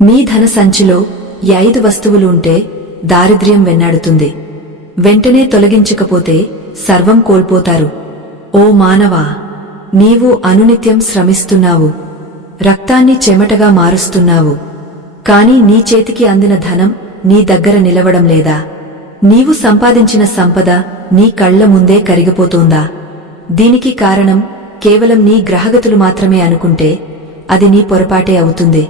మీ ధన సంచిలో 5 వస్తువులు ఉంటే దారిద్ర్యం వెన్నాడుతుంది. వెంటనే తొలగించకపోతే సర్వం కోల్పోతారు. ఓ మానవా, నీవు అనునిత్యం శ్రమిస్తున్నావు, రక్తాన్ని చెమటగా మారుస్తున్నావు. కాని నీ చేతికి అందిన ధనం నీ దగ్గర నిలవడం లేదా? నీవు సంపాదించిన సంపద నీ కళ్ల ముందే కరిగిపోతోందా? దీనికి కారణం కేవలం నీ గ్రహగతులు మాత్రమే అనుకుంటే అది నీ పొరపాటే అవుతుంది.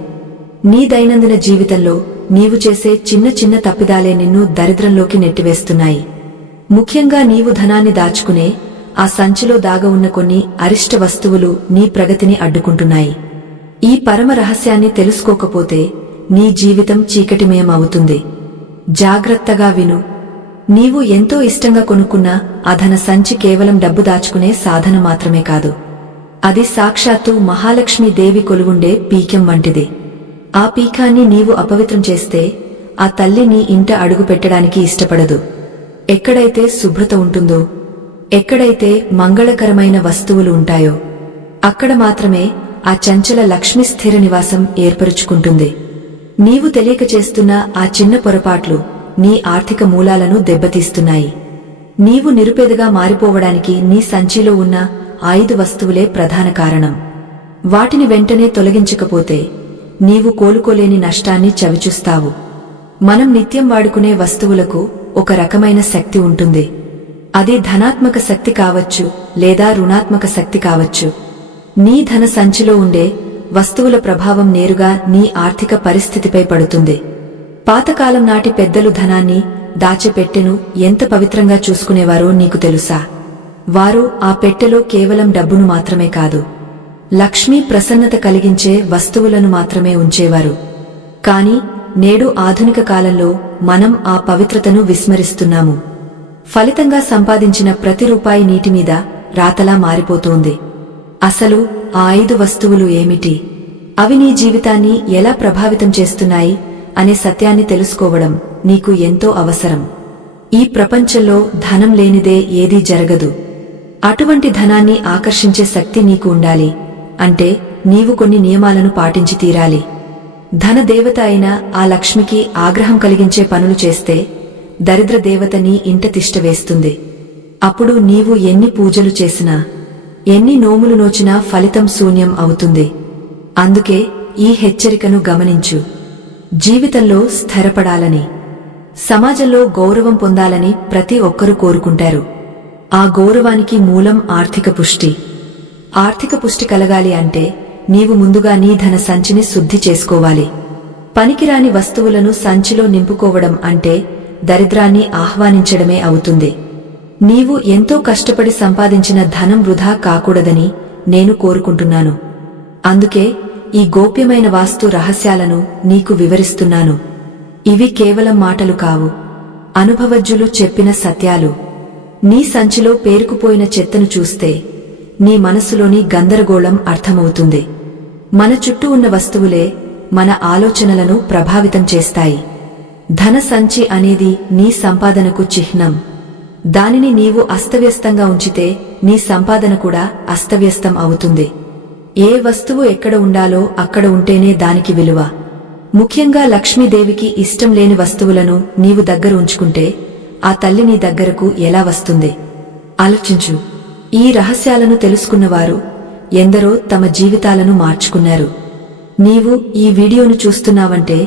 నీ దైనందిన జీవితంలో నీవు చేసే చిన్న చిన్న తప్పిదాలే నిన్ను దరిద్రంలోకి నెట్టివేస్తున్నాయి. ముఖ్యంగా నీవు ధనాన్ని దాచుకునే ఆ సంచిలో దాగ ఉన్న కొన్ని అరిష్ట వస్తువులు నీ ప్రగతిని అడ్డుకుంటున్నాయి. ఈ పరమ రహస్యాన్ని తెలుసుకోకపోతే నీ జీవితం చీకటిమయం అవుతుంది. జాగ్రత్తగా విను. నీవు ఎంతో ఇష్టంగా కొనుక్కున్న ఆ ధన సంచి కేవలం డబ్బు దాచుకునే సాధన మాత్రమే కాదు. అది సాక్షాత్తు మహాలక్ష్మీ దేవి కొలువుండే పీఠం వంటిది. ఆ పీఠాన్ని నీవు అపవిత్రం చేస్తే ఆ తల్లి నీ ఇంట అడుగు పెట్టడానికి ఇష్టపడదు. ఎక్కడైతే శుభ్రత ఉంటుందో, ఎక్కడైతే మంగళకరమైన వస్తువులు ఉంటాయో అక్కడ మాత్రమే ఆ చంచల లక్ష్మి స్థిర నివాసం ఏర్పరుచుకుంటుంది. నీవు తెలియక చేస్తున్న ఆ చిన్న పొరపాట్లు నీ ఆర్థిక మూలాలను దెబ్బతీస్తున్నాయి. నీవు నిరుపేదగా మారిపోవడానికి నీ సంచిలో ఉన్న 5 వస్తువులే ప్రధాన కారణం. వాటిని వెంటనే తొలగించకపోతే నీవు కోలుకోలేని నష్టాన్ని చవిచూస్తావు. మనం నిత్యం వాడుకునే వస్తువులకు ఒక రకమైన శక్తి ఉంటుంది. అది ధనాత్మక శక్తి కావచ్చు లేదా రుణాత్మక శక్తి కావచ్చు. నీ ధన సంచిలో ఉండే వస్తువుల ప్రభావం నేరుగా నీ ఆర్థిక పరిస్థితిపై పడుతుంది. పాతకాలం నాటి పెద్దలు ధనాన్ని దాచిపెట్టెను ఎంత పవిత్రంగా చూసుకునేవారో నీకు తెలుసా? వారు ఆ పెట్టెలో కేవలం డబ్బును మాత్రమే కాదు, లక్ష్మీ ప్రసన్నత కలిగించే వస్తువులను మాత్రమే ఉంచేవారు. కాని నేడు ఆధునిక కాలంలో మనం ఆ పవిత్రతను విస్మరిస్తున్నాము. ఫలితంగా సంపాదించిన ప్రతి రూపాయి నీటిమీద రాతలా మారిపోతోంది. అసలు ఆ 5 వస్తువులు ఏమిటి? అవి నీ జీవితాన్ని ఎలా ప్రభావితం చేస్తున్నాయి అనే సత్యాన్ని తెలుసుకోవడం నీకు ఎంతో అవసరం. ఈ ప్రపంచంలో ధనం లేనిదే ఏదీ జరగదు. అటువంటి ధనాన్ని ఆకర్షించే శక్తి నీకు ఉండాలి అంటే నీవు కొన్ని నియమాలను పాటించి తీరాలి. ధన దేవత అయిన ఆ లక్ష్మికి ఆగ్రహం కలిగించే పనులు చేస్తే దరిద్ర దేవత నీ ఇంట తిష్టవేస్తుంది. అప్పుడు నీవు ఎన్ని పూజలు చేసినా, ఎన్ని నోములు నోచినా ఫలితం శూన్యం అవుతుంది. అందుకే ఈ హెచ్చరికను గమనించు. జీవితంలో స్థిరపడాలని, సమాజంలో గౌరవం పొందాలని ప్రతి ఒక్కరూ కోరుకుంటారు. ఆ గౌరవానికి మూలం ఆర్థిక పుష్టి. ఆర్థిక పుష్టి కలగాలి అంటే నీవు ముందుగా నీ ధన సంచిని శుద్ధి చేసుకోవాలి. పనికిరాని వస్తువులను సంచిలో నింపుకోవడం అంటే దరిద్రాన్ని ఆహ్వానించడమే అవుతుంది. నీవు ఎంతో కష్టపడి సంపాదించిన ధనం వృధా కాకూడదని నేను కోరుకుంటున్నాను. అందుకే ఈ గోప్యమైన వాస్తు రహస్యాలను నీకు వివరిస్తున్నాను. ఇవి కేవలం మాటలు కావు, అనుభవజ్ఞులు చెప్పిన సత్యాలు. నీ సంచిలో పేరుకుపోయిన చెత్తను చూస్తే నీ మనసులోని గందరగోళం అర్థమవుతుంది. మన చుట్టూ ఉన్న వస్తువులే మన ఆలోచనలను ప్రభావితం చేస్తాయి. ధన సంచి అనేది నీ సంపాదనకు చిహ్నం. దానిని నీవు అస్తవ్యస్తంగా ఉంచితే నీ సంపాదన కూడా అస్తవ్యస్తం అవుతుంది. ఏ వస్తువు ఎక్కడ ఉండాలో అక్కడ ఉంటేనే దానికి విలువ. ముఖ్యంగా లక్ష్మీదేవికి ఇష్టం లేని వస్తువులను నీవు దగ్గర ఉంచుకుంటే ఆ తల్లి నీ దగ్గరకు ఎలా వస్తుంది? ఆలోచించు. ఈ రహస్యాలను తెలుసుకున్నవారు ఎందరో తమ జీవితాలను మార్చుకున్నారు. నీవు ఈ వీడియోను చూస్తున్నావంటే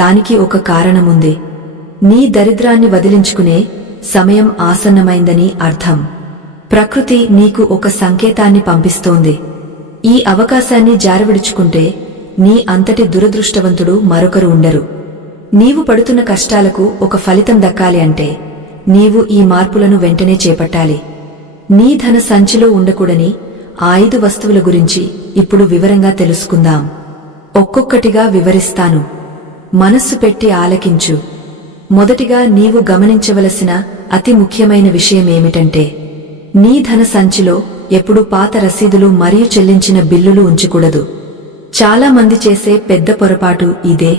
దానికి ఒక కారణముంది. నీ దరిద్రాన్ని వదిలించుకునే సమయం ఆసన్నమైందని అర్థం. ప్రకృతి నీకు ఒక సంకేతాన్ని పంపిస్తోంది. ఈ అవకాశాన్ని జారవిడుచుకుంటే నీ అంతటి దురదృష్టవంతుడు మరొకరు ఉండరు. నీవు పడుతున్న కష్టాలకు ఒక ఫలితం దక్కాలి అంటే నీవు ఈ మార్పులను వెంటనే చేపట్టాలి. నీ ధన సంచిలో ఉండకూడని 5 వస్తువుల గురించి ఇప్పుడు వివరంగా తెలుసుకుందాం. ఒక్కొక్కటిగా వివరిస్తాను. మనస్సు పెట్టి ఆలకించు. మొదటిగా నీవు గమనించవలసిన అతి ముఖ్యమైన విషయమేమిటంటే నీ ధన సంచిలో ఎప్పుడూ పాత రసీదులు మరియు చెల్లించిన బిల్లులు ఉంచకూడదు. చాలా మంది చేసే పెద్ద పొరపాటు ఇదే.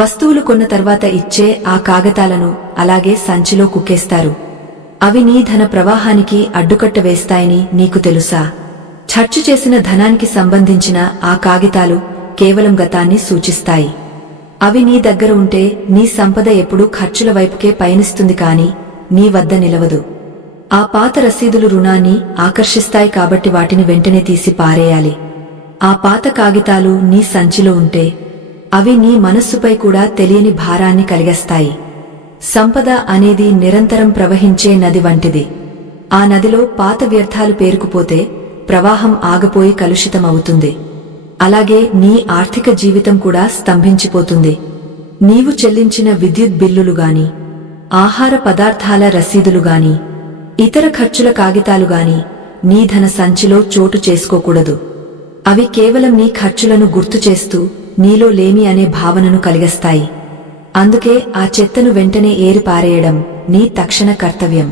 వస్తువులు కొన్న తర్వాత ఇచ్చే ఆ కాగతాలను అలాగే సంచిలో కుక్కేస్తారు. అవి నీ ధన ప్రవాహానికి అడ్డుకట్ట వేస్తాయని నీకు తెలుసా? ఖర్చు చేసిన ధనానికి సంబంధించిన ఆ కాగితాలు కేవలం గతాన్ని సూచిస్తాయి. అవి నీ దగ్గర ఉంటే నీ సంపద ఎప్పుడూ ఖర్చుల వైపుకే పయనిస్తుంది కాని నీ వద్ద నిలవదు. ఆ పాత రసీదులు రుణాన్ని ఆకర్షిస్తాయి కాబట్టి వాటిని వెంటనే తీసి పారేయాలి. ఆ పాత కాగితాలు నీ సంచిలో ఉంటే అవి నీ మనస్సుపై కూడా తెలియని భారాన్ని కలిగేస్తాయి. సంపద అనేది నిరంతరం ప్రవహించే నది వంటిది. ఆ నదిలో పాత వ్యర్థాలు పేరుకుపోతే ప్రవాహం ఆగపోయి కలుషితమవుతుంది. అలాగే నీ ఆర్థిక జీవితం కూడా స్తంభించిపోతుంది. నీవు చెల్లించిన విద్యుత్ బిల్లులు గాని, ఆహార పదార్థాల రసీదులు గాని, ఇతర ఖర్చుల కాగితాలు గాని నీ ధన సంచిలో చోటు చేసుకోకూడదు. అవి కేవలం నీ ఖర్చులను గుర్తుచేస్తూ నీలో లేమి అనే భావనను కలిగిస్తాయి. అందుకే ఆ చెత్తను వెంటనే ఏరిపారేయడం నీ తక్షణ కర్తవ్యం.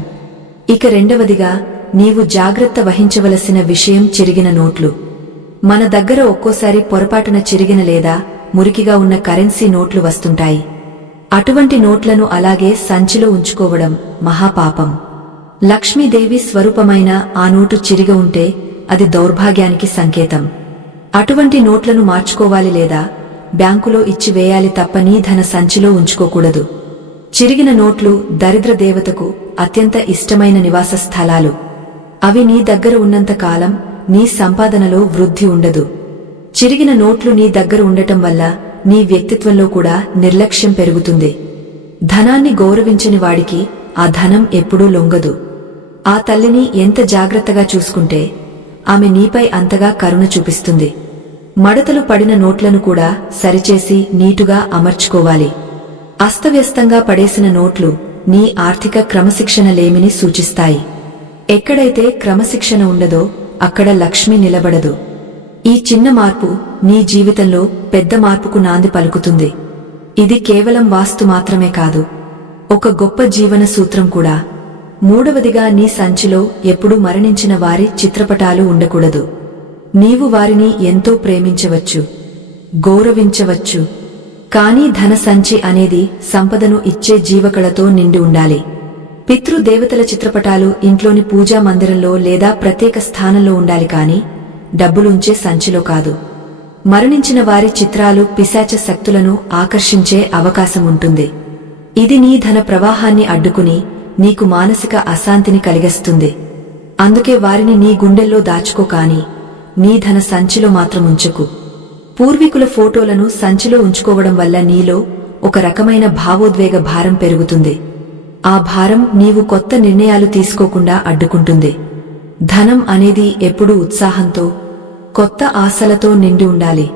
ఇక రెండవదిగా నీవు జాగ్రత్త వహించవలసిన విషయం చిరిగిన నోట్లు. మన దగ్గర ఒక్కోసారి పొరపాటున చిరిగిన లేదా మురికిగా ఉన్న కరెన్సీ నోట్లు వస్తుంటాయి. అటువంటి నోట్లను అలాగే సంచిలో ఉంచుకోవడం మహాపాపం. లక్ష్మీదేవి స్వరూపమైన ఆ నోటు చిరిగి ఉంటే అది దౌర్భాగ్యానికి సంకేతం. అటువంటి నోట్లను మార్చుకోవాలి లేదా బ్యాంకులో ఇచ్చివేయాలి తప్ప నీ ధన సంచిలో ఉంచుకోకూడదు. చిరిగిన నోట్లు దరిద్ర దేవతకు అత్యంత ఇష్టమైన నివాస స్థలాలు. అవి నీ దగ్గర ఉన్నంత కాలం నీ సంపాదనలో వృద్ధి ఉండదు. చిరిగిన నోట్లు నీ దగ్గర ఉండటం వల్ల నీ వ్యక్తిత్వంలో కూడా నిర్లక్ష్యం పెరుగుతుంది. ధనాన్ని గౌరవించని వాడికి ఆ ధనం ఎప్పుడూ లొంగదు. ఆ తల్లిని ఎంత జాగ్రత్తగా చూసుకుంటే ఆమె నీపై అంతగా కరుణ చూపిస్తుంది. మడతలు పడిన నోట్లను కూడా సరిచేసి నీటుగా అమర్చుకోవాలి. అస్తవ్యస్తంగా పడేసిన నోట్లు నీ ఆర్థిక క్రమశిక్షణ లేమిని సూచిస్తాయి. ఎక్కడైతే క్రమశిక్షణ ఉండదో అక్కడ లక్ష్మి నిలబడదు. ఈ చిన్న మార్పు నీ జీవితంలో పెద్ద మార్పుకు నాంది పలుకుతుంది. ఇది కేవలం వాస్తు మాత్రమే కాదు, ఒక గొప్ప జీవన సూత్రం కూడా. మూడవదిగా నీ సంచిలో ఎప్పుడూ మరణించిన వారి చిత్రపటాలు ఉండకూడదు. నీవు వారిని ఎంతో ప్రేమించవచ్చు, గౌరవించవచ్చు, కానీ ధన సంచి అనేది సంపదను ఇచ్చే జీవకళతో నిండి ఉండాలి. పితృదేవతల చిత్రపటాలు ఇంట్లోని పూజా మందిరంలో లేదా ప్రత్యేక స్థానంలో ఉండాలి కాని డబ్బులుంచే సంచిలో కాదు. మరణించిన వారి చిత్రాలు పిశాచ శక్తులను ఆకర్షించే అవకాశం ఉంటుంది. ఇది నీ ధన ప్రవాహాన్ని అడ్డుకుని నీకు మానసిక అశాంతిని కలిగిస్తుంది. అందుకే వారిని నీ గుండెల్లో దాచుకో కాని నీ ధన సంచిలో మాత్రం ఉంచకు. పూర్వీకుల ఫోటోలను సంచిలో ఉంచుకోవడం వల్ల నీలో ఒక రకమైన భావోద్వేగ భారం పెరుగుతుంది. ఆ భారం నీవు కొత్త నిర్ణయాలు తీసుకోకుండా అడ్డుకుంటుంది. ధనం అనేది ఎప్పుడూ ఉత్సాహంతో, కొత్త ఆశలతో నిండి ఉండాలి.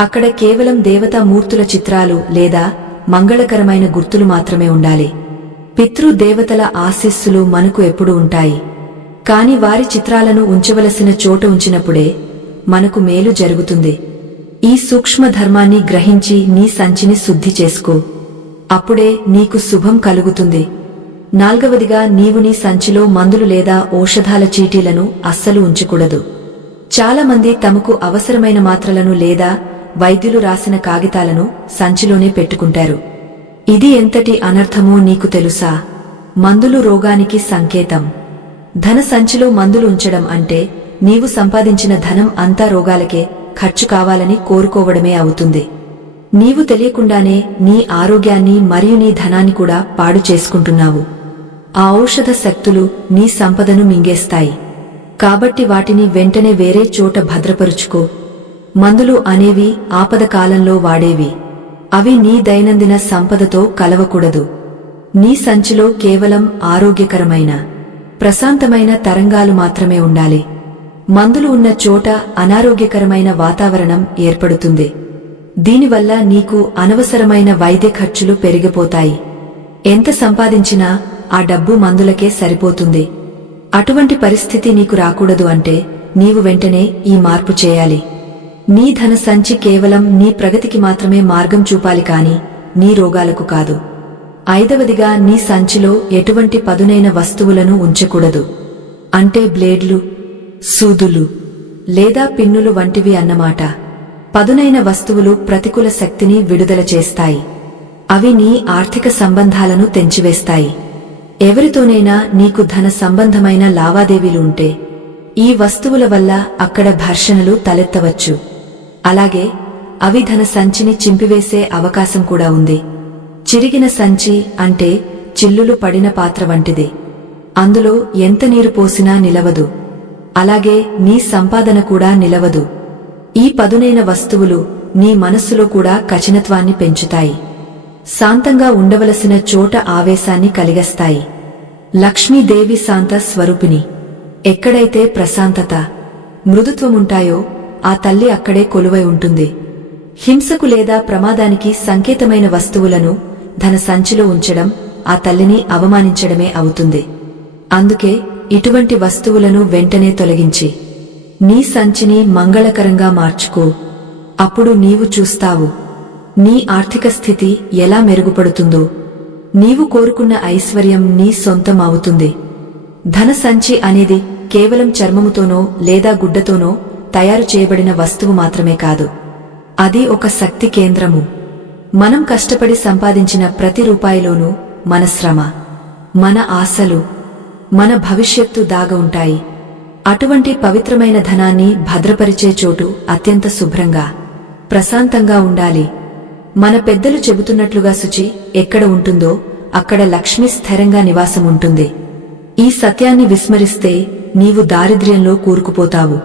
అక్కడ కేవలం దేవతామూర్తుల చిత్రాలు లేదా మంగళకరమైన గుర్తులు మాత్రమే ఉండాలి. పితృదేవతల ఆశీస్సులు మనకు ఎప్పుడూ ఉంటాయి, కాని వారి చిత్రాలను ఉంచవలసిన చోట ఉంచినప్పుడే మనకు మేలు జరుగుతుంది. ఈ సూక్ష్మ ధర్మాన్ని గ్రహించి నీ సంచిని శుద్ధి చేసుకో. అప్పుడే నీకు శుభం కలుగుతుంది. నాల్గవదిగా నీవు నీ సంచిలో మందులు లేదా ఔషధాల చీటీలను అస్సలు ఉంచకూడదు. చాలా మంది తమకు అవసరమైన మాత్రలను లేదా వైద్యులు రాసిన కాగితాలను సంచిలోనే పెట్టుకుంటారు. ఇది ఎంతటి అనర్థమో నీకు తెలుసా? మందులు రోగానికి సంకేతం. ధన సంచిలో మందులు ఉంచడం అంటే నీవు సంపాదించిన ధనం అంతా రోగాలకే ఖర్చు కావాలని కోరుకోవడమే అవుతుంది. నీవు తెలియకుండానే నీ ఆరోగ్యాన్ని మరియు నీ ధనాన్ని కూడా పాడు చేసుకుంటున్నావు. ఆ ఔషధ శక్తులు నీ సంపదను మింగేస్తాయి. కాబట్టి వాటిని వెంటనే వేరే చోట భద్రపరుచుకో. మందులు అనేవి ఆపద కాలంలో వాడేవి. అవి నీ దైనందిన సంపదతో కలవకూడదు. నీ సంచిలో కేవలం ఆరోగ్యకరమైన, ప్రశాంతమైన తరంగాలు మాత్రమే ఉండాలి. మందులు ఉన్న చోట అనారోగ్యకరమైన వాతావరణం ఏర్పడుతుంది. దీనివల్ల నీకు అనవసరమైన వైద్య ఖర్చులు పెరిగిపోతాయి. ఎంత సంపాదించినా ఆ డబ్బు మందులకే సరిపోతుంది. అటువంటి పరిస్థితి నీకు రాకూడదు అంటే నీవు వెంటనే ఈ మార్పు చేయాలి. నీ ధన సంచి కేవలం నీ ప్రగతికి మాత్రమే మార్గం చూపాలి కాని నీ రోగాలకు కాదు. ఐదవదిగా నీ సంచిలో ఎటువంటి పదునైన వస్తువులను ఉంచకూడదు. అంటే బ్లేడ్లు, సూదులు లేదా పిన్నులు వంటివి అన్నమాట. పదునైన వస్తువులు ప్రతికూల శక్తిని విడుదల చేస్తాయి. అవి నీ ఆర్థిక సంబంధాలను తెంచివేస్తాయి. ఎవరితోనైనా నీకు ధన సంబంధమైన లావాదేవీలు ఉంటే ఈ వస్తువుల వల్ల అక్కడ ఘర్షణలు తలెత్తవచ్చు. అలాగే అవి ధన సంచిని చింపివేసే అవకాశం కూడా ఉంది. చిరిగిన సంచి అంటే చిల్లులు పడిన పాత్ర వంటిది. అందులో ఎంత నీరు పోసినా నిలవదు. అలాగే నీ సంపాదన కూడా నిలవదు. ఈ పదునైన వస్తువులు నీ మనస్సులో కూడా కఠినత్వాన్ని పెంచుతాయి. శాంతంగా ఉండవలసిన చోట ఆవేశాన్ని కలిగస్తాయి. లక్ష్మీదేవి శాంత స్వరూపిణి. ఎక్కడైతే ప్రశాంతత, మృదుత్వముంటాయో ఆ తల్లి అక్కడే కొలువై ఉంటుంది. హింసకు లేదా ప్రమాదానికి సంకేతమైన వస్తువులను ధన సంచిలో ఉంచడం ఆ తల్లిని అవమానించడమే అవుతుంది. అందుకే ఇటువంటి వస్తువులను వెంటనే తొలగించి నీ సంచిని మంగళకరంగా మార్చుకో. అప్పుడు నీవు చూస్తావు నీ ఆర్థిక స్థితి ఎలా మెరుగుపడుతుందో. నీవు కోరుకున్న ఐశ్వర్యం నీ సొంతం అవుతుంది. ధన సంచి అనేది కేవలం చర్మముతోనో లేదా గుడ్డతోనో తయారు చేయబడిన వస్తువు మాత్రమే కాదు. అది ఒక శక్తి కేంద్రము. మనం కష్టపడి సంపాదించిన ప్రతి రూపాయిలోనూ మన శ్రమ, మన ఆశలు, మన భవిష్యత్తు దాగ ఉంటాయి. అటువంటి పవిత్రమైన ధనాన్ని భద్రపరిచే చోటు అత్యంత శుభ్రంగా, ప్రశాంతంగా ఉండాలి. మన పెద్దలు చెబుతున్నట్లుగా శుచి ఎక్కడ ఉంటుందో అక్కడ లక్ష్మి స్థిరంగా నివాసం ఉంటుంది. ఈ సత్యాన్ని విస్మరిస్తే నీవు దారిద్ర్యంలో కూరుకుపోతావు.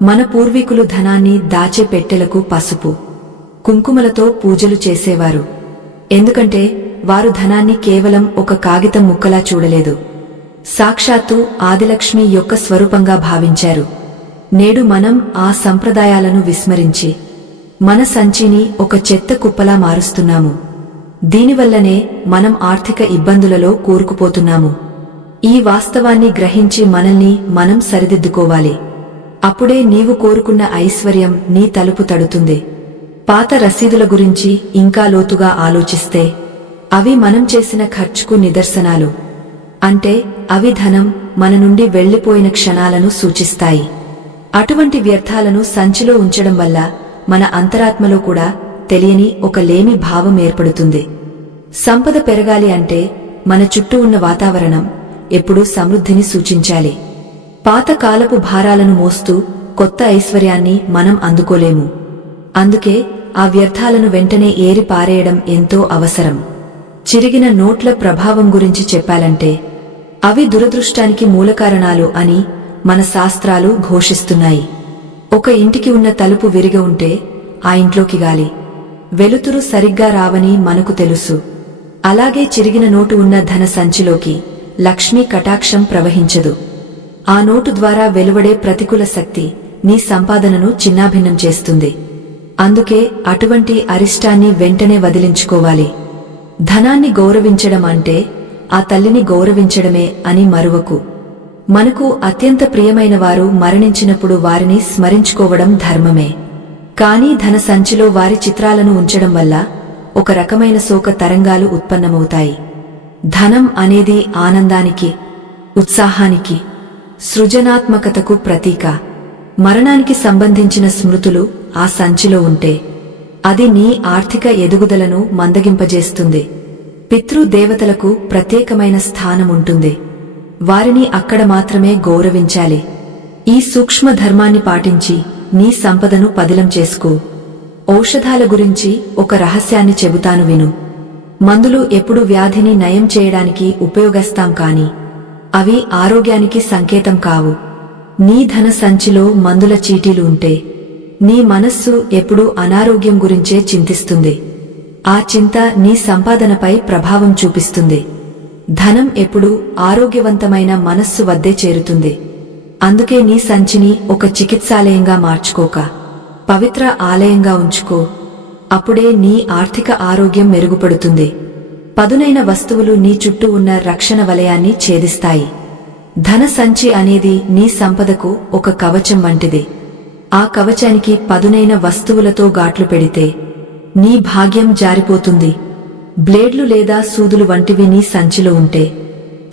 మన పూర్వీకులు ధనాన్ని దాచే పెట్టెలకు పసుపు, కుంకుమలతో పూజలు చేసేవారు. ఎందుకంటే వారు ధనాన్ని కేవలం ఒక కాగితం ముక్కలా చూడలేదు, సాక్షాత్తు ఆదిలక్ష్మి యొక్క స్వరూపంగా భావించారు. నేడు మనం ఆ సంప్రదాయాలను విస్మరించి మన సంచిని ఒక చెత్త కుప్పలా మారుస్తున్నాము. దీనివల్లనే మనం ఆర్థిక ఇబ్బందులలో కూరుకుపోతున్నాము. ఈ వాస్తవాన్ని గ్రహించి మనల్ని మనం సరిదిద్దుకోవాలి. అప్పుడే నీవు కోరుకున్న ఐశ్వర్యం నీ తలుపు తడుతుంది. పాత రసీదుల గురించి ఇంకా లోతుగా ఆలోచిస్తే అవి మనం చేసిన ఖర్చుకు నిదర్శనాలు. అంటే అవి ధనం మన నుండి వెళ్లిపోయిన క్షణాలను సూచిస్తాయి. అటువంటి వ్యర్థాలను సంచిలో ఉంచడం వల్ల మన అంతరాత్మలో కూడా తెలియని ఒక లేమి భావం ఏర్పడుతుంది. సంపద పెరగాలి అంటే మన చుట్టూ ఉన్న వాతావరణం ఎప్పుడూ సమృద్ధిని సూచించాలి. పాతకాలపు భారాలను మోస్తూ కొత్త ఐశ్వర్యాన్ని మనం అందుకోలేము. అందుకే ఆ వ్యర్థాలను వెంటనే ఏరి పారేయడం ఎంతో అవసరం. చిరిగిన నోట్ల ప్రభావం గురించి చెప్పాలంటే అవి దురదృష్టానికి మూలకారణాలు అని మన శాస్త్రాలు ఘోషిస్తున్నాయి. ఒక ఇంటికి ఉన్న తలుపు విరిగి ఉంటే ఆ ఇంట్లోకి గాలి, వెలుతురు సరిగ్గా రావని మనకు తెలుసు. అలాగే చిరిగిన నోటు ఉన్న ధన సంచిలోకి లక్ష్మీ కటాక్షం ప్రవహించదు. ఆ నోటు ద్వారా వెలువడే ప్రతికూల శక్తి నీ సంపాదనను చిన్నాభిన్నం చేస్తుంది. అందుకే అటువంటి అరిష్టాన్ని వెంటనే వదిలించుకోవాలి. ధనాన్ని గౌరవించడం అంటే ఆ తల్లిని గౌరవించడమే అని మరువకు. మనకు అత్యంత ప్రియమైన వారు మరణించినప్పుడు వారిని స్మరించుకోవడం ధర్మమే. కానీ ధన సంచిలో వారి చిత్రాలను ఉంచడం వల్ల ఒక రకమైన శోక తరంగాలు ఉత్పన్నమవుతాయి. ధనం అనేది ఆనందానికి, ఉత్సాహానికి, సృజనాత్మకతకు ప్రతీక. మరణానికి సంబంధించిన స్మృతులు ఆ సంచిలో ఉంటే అది నీ ఆర్థిక ఎదుగుదలను మందగింపజేస్తుంది. పితృదేవతలకు ప్రత్యేకమైన స్థానముంటుంది. వారిని అక్కడ మాత్రమే గౌరవించాలి. ఈ సూక్ష్మ ధర్మాన్ని పాటించి నీ సంపదను పదిలం చేసుకో. ఔషధాల గురించి ఒక రహస్యాన్ని చెబుతాను విను. మందులు ఎప్పుడు వ్యాధిని నయం చేయడానికి ఉపయోగిస్తాం కాని అవి ఆరోగ్యానికి సంకేతం కావు. నీ ధన సంచిలో మందుల చీటీలు ఉంటే నీ మనస్సు ఎప్పుడూ అనారోగ్యం గురించే చింతిస్తుంది. ఆ చింత నీ సంపాదనపై ప్రభావం చూపిస్తుంది. ధనం ఎప్పుడూ ఆరోగ్యవంతమైన మనస్సు వద్దే చేరుతుంది. అందుకే నీ సంచిని ఒక చికిత్సాలయంగా మార్చుకోక పవిత్ర ఆలయంగా ఉంచుకో. అప్పుడే నీ ఆర్థిక ఆరోగ్యం మెరుగుపడుతుంది. పదునైన వస్తువులు నీ చుట్టూ ఉన్న రక్షణ వలయాన్ని ఛేదిస్తాయి. ధన సంచి అనేది నీ సంపదకు ఒక కవచం వంటిది. ఆ కవచానికి పదునైన వస్తువులతో గాట్లు పెడితే నీ భాగ్యం జారిపోతుంది. బ్లేడ్లు లేదా సూదులు వంటివి నీ సంచిలో ఉంటే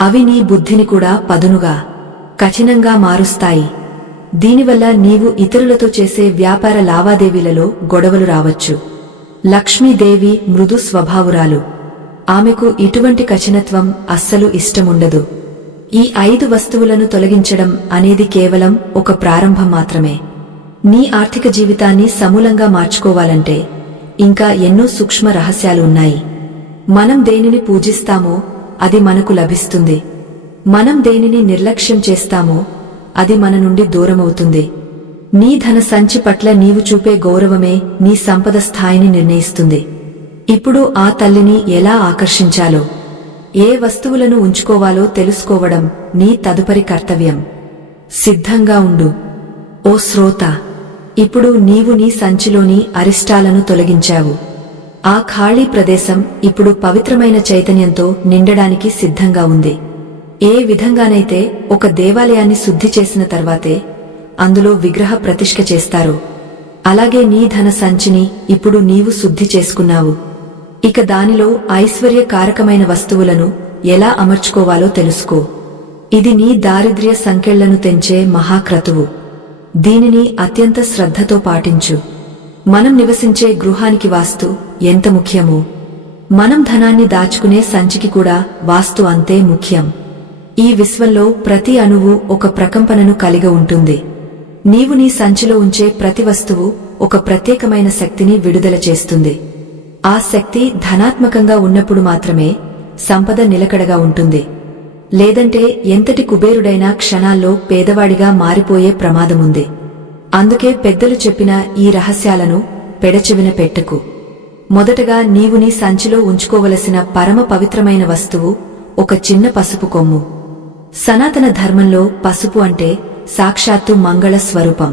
అవి నీ బుద్ధిని కూడా పదునుగా, కఠినంగా మారుస్తాయి. దీనివల్ల నీవు ఇతరులతో చేసే వ్యాపార లావాదేవీలలో గొడవలు రావచ్చు. లక్ష్మీదేవి మృదు స్వభావురాలు. ఆమెకు ఇటువంటి కఠినత్వం అస్సలు ఇష్టముండదు. ఈ 5 వస్తువులను తొలగించడం అనేది కేవలం ఒక ప్రారంభం మాత్రమే. నీ ఆర్థిక జీవితాన్ని సమూలంగా మార్చుకోవాలంటే ఇంకా ఎన్నో సూక్ష్మ రహస్యాలు ఉన్నాయి. మనం దేనిని పూజిస్తామో అది మనకు లభిస్తుంది. మనం దేనిని నిర్లక్ష్యం చేస్తామో అది మన నుండి దూరమవుతుంది. నీ ధన సంచి పట్ల నీవు చూపే గౌరవమే నీ సంపద స్థాయిని నిర్ణయిస్తుంది. ఇప్పుడు ఆ తల్లిని ఎలా ఆకర్షించాలో, ఏ వస్తువులను ఉంచుకోవాలో తెలుసుకోవడం నీ తదుపరి కర్తవ్యం. సిద్ధంగా ఉండు. ఓ శ్రోత, ఇప్పుడు నీవు నీ సంచిలోని అరిష్టాలను తొలగించావు. ఆ ఖాళీ ప్రదేశం ఇప్పుడు పవిత్రమైన చైతన్యంతో నిండడానికి సిద్ధంగా ఉంది. ఏ విధంగానైతే ఒక దేవాలయాన్ని శుద్ధి చేసిన తర్వాతే అందులో విగ్రహ ప్రతిష్ఠ చేస్తారు, అలాగే నీ ధన సంచిని ఇప్పుడు నీవు శుద్ధి చేసుకున్నావు. ఇక దానిలో ఐశ్వర్యకారకమైన వస్తువులను ఎలా అమర్చుకోవాలో తెలుసుకో. ఇది నీ దారిద్ర్య సంకెళ్లను తెంచే మహాక్రతువు. దీనిని అత్యంత శ్రద్ధతో పాటించు. మనం నివసించే గృహానికి వాస్తు ఎంత ముఖ్యమో, మనం ధనాన్ని దాచుకునే సంచికి కూడా వాస్తు అంతే ముఖ్యం. ఈ విశ్వంలో ప్రతి అణువు ఒక ప్రకంపనను కలిగి ఉంటుంది. నీవు నీ సంచిలో ఉంచే ప్రతి వస్తువు ఒక ప్రత్యేకమైన శక్తిని విడుదల చేస్తుంది. ఆ శక్తి ధనాత్మకంగా ఉన్నప్పుడు మాత్రమే సంపద నిలకడగా ఉంటుంది. లేదంటే ఎంతటి కుబేరుడైనా క్షణాల్లో పేదవాడిగా మారిపోయే ప్రమాదముంది. అందుకే పెద్దలు చెప్పిన ఈ రహస్యాలను పెడచెవిన పెట్టకు. మొదటగా నీవు నీ సంచిలో ఉంచుకోవలసిన పరమ పవిత్రమైన వస్తువు ఒక చిన్న పసుపు కొమ్ము. సనాతన ధర్మంలో పసుపు అంటే సాక్షాత్తు మంగళ స్వరూపం,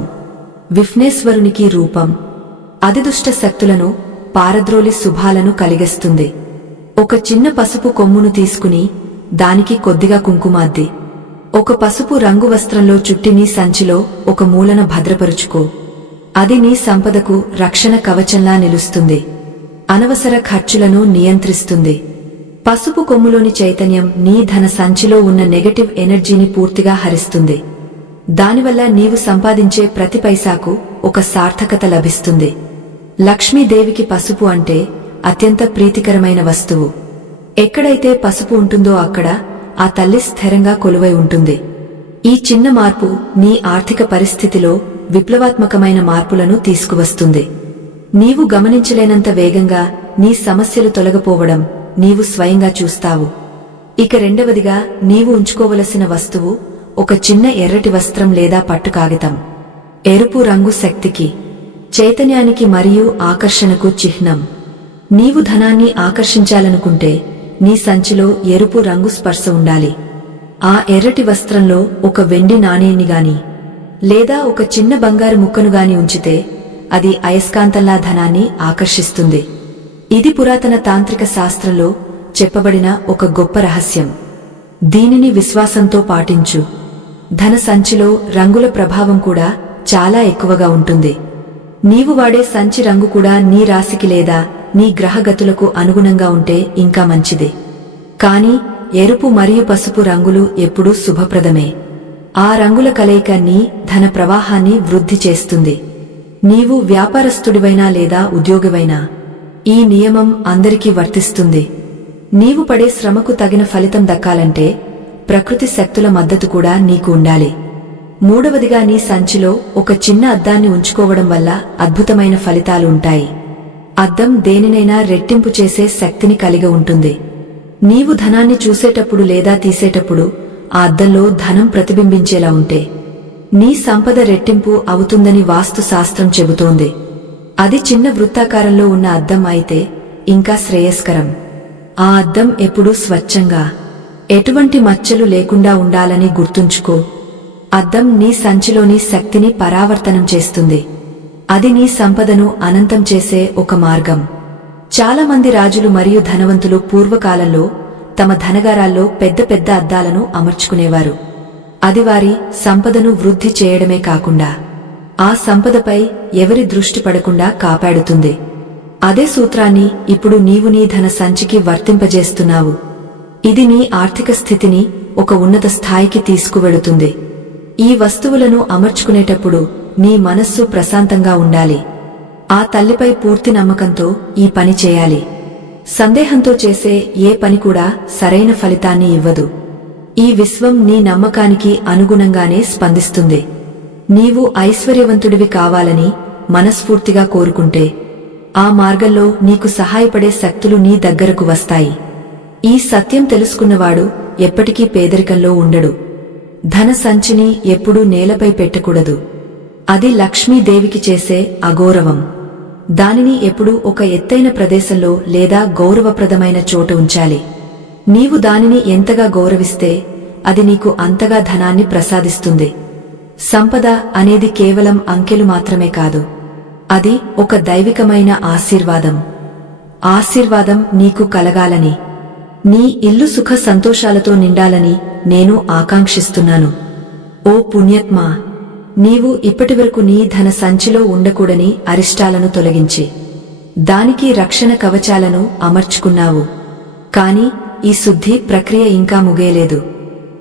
విఘ్నేశ్వరునికి రూపం. అది దుష్ట శక్తులను పారద్రోలి శుభాలను కలిగిస్తుంది. ఒక చిన్న పసుపు కొమ్మును తీసుకుని దానికి కొద్దిగా కుంకుమాద్ది ఒక పసుపు రంగు వస్త్రంలో చుట్టి నీ సంచిలో ఒక మూలన భద్రపరుచుకో. అది నీ సంపదకు రక్షణ కవచంలా నిలుస్తుంది. అనవసర ఖర్చులను నియంత్రిస్తుంది. పసుపు కొమ్ములోని చైతన్యం నీ ధన సంచిలో ఉన్న నెగటివ్ ఎనర్జీని పూర్తిగా హరిస్తుంది. దానివల్ల నీవు సంపాదించే ప్రతి పైసాకు ఒక సార్థకత లభిస్తుంది. లక్ష్మీదేవికి పసుపు అంటే అత్యంత ప్రీతికరమైన వస్తువు. ఎక్కడైతే పసుపు ఉంటుందో అక్కడ ఆ తల్లి స్థిరంగా కొలువై ఉంటుంది. ఈ చిన్న మార్పు నీ ఆర్థిక పరిస్థితిలో విప్లవాత్మకమైన మార్పులను తీసుకువస్తుంది. నీవు గమనించలేనంత వేగంగా నీ సమస్యలు తొలగిపోవడం నీవు స్వయంగా చూస్తావు. ఇక రెండవదిగా నీవు ఉంచుకోవలసిన వస్తువు ఒక చిన్న ఎర్రటి వస్త్రం లేదా పట్టు కాగితం. ఎరుపు రంగు శక్తికి, చైతన్యానికి మరియు ఆకర్షణకు చిహ్నం. నీవు ధనాన్ని ఆకర్షించాలనుకుంటే నీ సంచిలో ఎరుపు రంగు స్పర్శ ఉండాలి. ఆ ఎర్రటి వస్త్రంలో ఒక వెండి నాణేన్ని గాని లేదా ఒక చిన్న బంగారు ముక్కను గాని ఉంచితే అది అయస్కాంతంలా ధనాన్ని ఆకర్షిస్తుంది. ఇది పురాతన తాంత్రిక శాస్త్రంలో చెప్పబడిన ఒక గొప్ప రహస్యం. దీనిని విశ్వాసంతో పాటించు. ధన సంచిలో రంగుల ప్రభావం కూడా చాలా ఎక్కువగా ఉంటుంది. నీవు వాడే సంచి రంగు కూడా నీ రాశికి లేదా నీ గ్రహగతులకు అనుగుణంగా ఉంటే ఇంకా మంచిది. కాని ఎరుపు మరియు పసుపు రంగులు ఎప్పుడూ శుభప్రదమే. ఆ రంగుల కలయిక నీ ధన ప్రవాహాన్ని వృద్ధి చేస్తుంది. నీవు వ్యాపారస్తుడివైనా లేదా ఉద్యోగివైనా ఈ నియమం అందరికీ వర్తిస్తుంది. నీవు పడే శ్రమకు తగిన ఫలితం దక్కాలంటే ప్రకృతి శక్తుల మద్దతు కూడా నీకు ఉండాలి. మూడవదిగా నీ సంచిలో ఒక చిన్న అద్దాన్ని ఉంచుకోవడం వల్ల అద్భుతమైన ఫలితాలు ఉంటాయి. అద్దం దేనినైనా రెట్టింపు చేసే శక్తిని కలిగి ఉంటుంది. నీవు ధనాన్ని చూసేటప్పుడు లేదా తీసేటప్పుడు ఆ అద్దంలో ధనం ప్రతిబింబించేలా ఉంటే నీ సంపద రెట్టింపు అవుతుందని వాస్తు శాస్త్రం చెబుతోంది. అది చిన్న వృత్తాకారంలో ఉన్న అద్దం అయితే ఇంకా శ్రేయస్కరం. ఆ అద్దం ఎప్పుడూ స్వచ్ఛంగా, ఎటువంటి మచ్చలు లేకుండా ఉండాలని గుర్తుంచుకో. అద్దం నీ సంచిలోని శక్తిని పరావర్తనం చేస్తుంది. అది నీ సంపదను అనంతం చేసే ఒక మార్గం. చాలా మంది రాజులు మరియు ధనవంతులు పూర్వకాలంలో తమ ధనగారాల్లో పెద్ద పెద్ద అద్దాలను అమర్చుకునేవారు. అది వారి సంపదను వృద్ధి చేయడమే కాకుండా ఆ సంపదపై ఎవరి దృష్టి పడకుండా కాపాడుతుంది. అదే సూత్రాన్ని ఇప్పుడు నీవు నీ ధన సంచికి వర్తింపజేస్తున్నావు. ఇది నీ ఆర్థిక స్థితిని ఒక ఉన్నత స్థాయికి తీసుకువెళుతుంది. ఈ వస్తువులను అమర్చుకునేటప్పుడు నీ మనస్సు ప్రశాంతంగా ఉండాలి. ఆ తల్లిపై పూర్తి నమ్మకంతో ఈ పని చేయాలి. సందేహంతో చేసే ఏ పని కూడా సరైన ఫలితాన్ని ఇవ్వదు. ఈ విశ్వం నీ నమ్మకానికి అనుగుణంగానే స్పందిస్తుంది. నీవు ఐశ్వర్యవంతుడివి కావాలని మనస్ఫూర్తిగా కోరుకుంటే ఆ మార్గంలో నీకు సహాయపడే శక్తులు నీ దగ్గరకు వస్తాయి. ఈ సత్యం తెలుసుకున్నవాడు ఎప్పటికీ పేదరికంలో ఉండడు. ధన సంచిని ఎప్పుడూ నేలపై పెట్టకూడదు. అది లక్ష్మీదేవికి చేసే అగౌరవం. దానిని ఎప్పుడూ ఒక ఎత్తైన ప్రదేశంలో లేదా గౌరవప్రదమైన చోట ఉంచాలి. నీవు దానిని ఎంతగా గౌరవిస్తే అది నీకు అంతగా ధనాన్ని ప్రసాదిస్తుంది. సంపద అనేది కేవలం అంకెలు మాత్రమే కాదు, అది ఒక దైవికమైన ఆశీర్వాదం. ఆశీర్వాదం నీకు కలగాలని, నీ ఇల్లు సుఖ సంతోషాలతో నిండాలని నేను ఆకాంక్షిస్తున్నాను. ఓ పుణ్యత్మా, నీవు ఇప్పటివరకు నీ ధన సంచిలో ఉండకూడని అరిష్టాలను తొలగించి దానికి రక్షణ కవచాలను అమర్చుకున్నావు. కాని ఈ శుద్ధి ప్రక్రియ ఇంకా ముగియలేదు.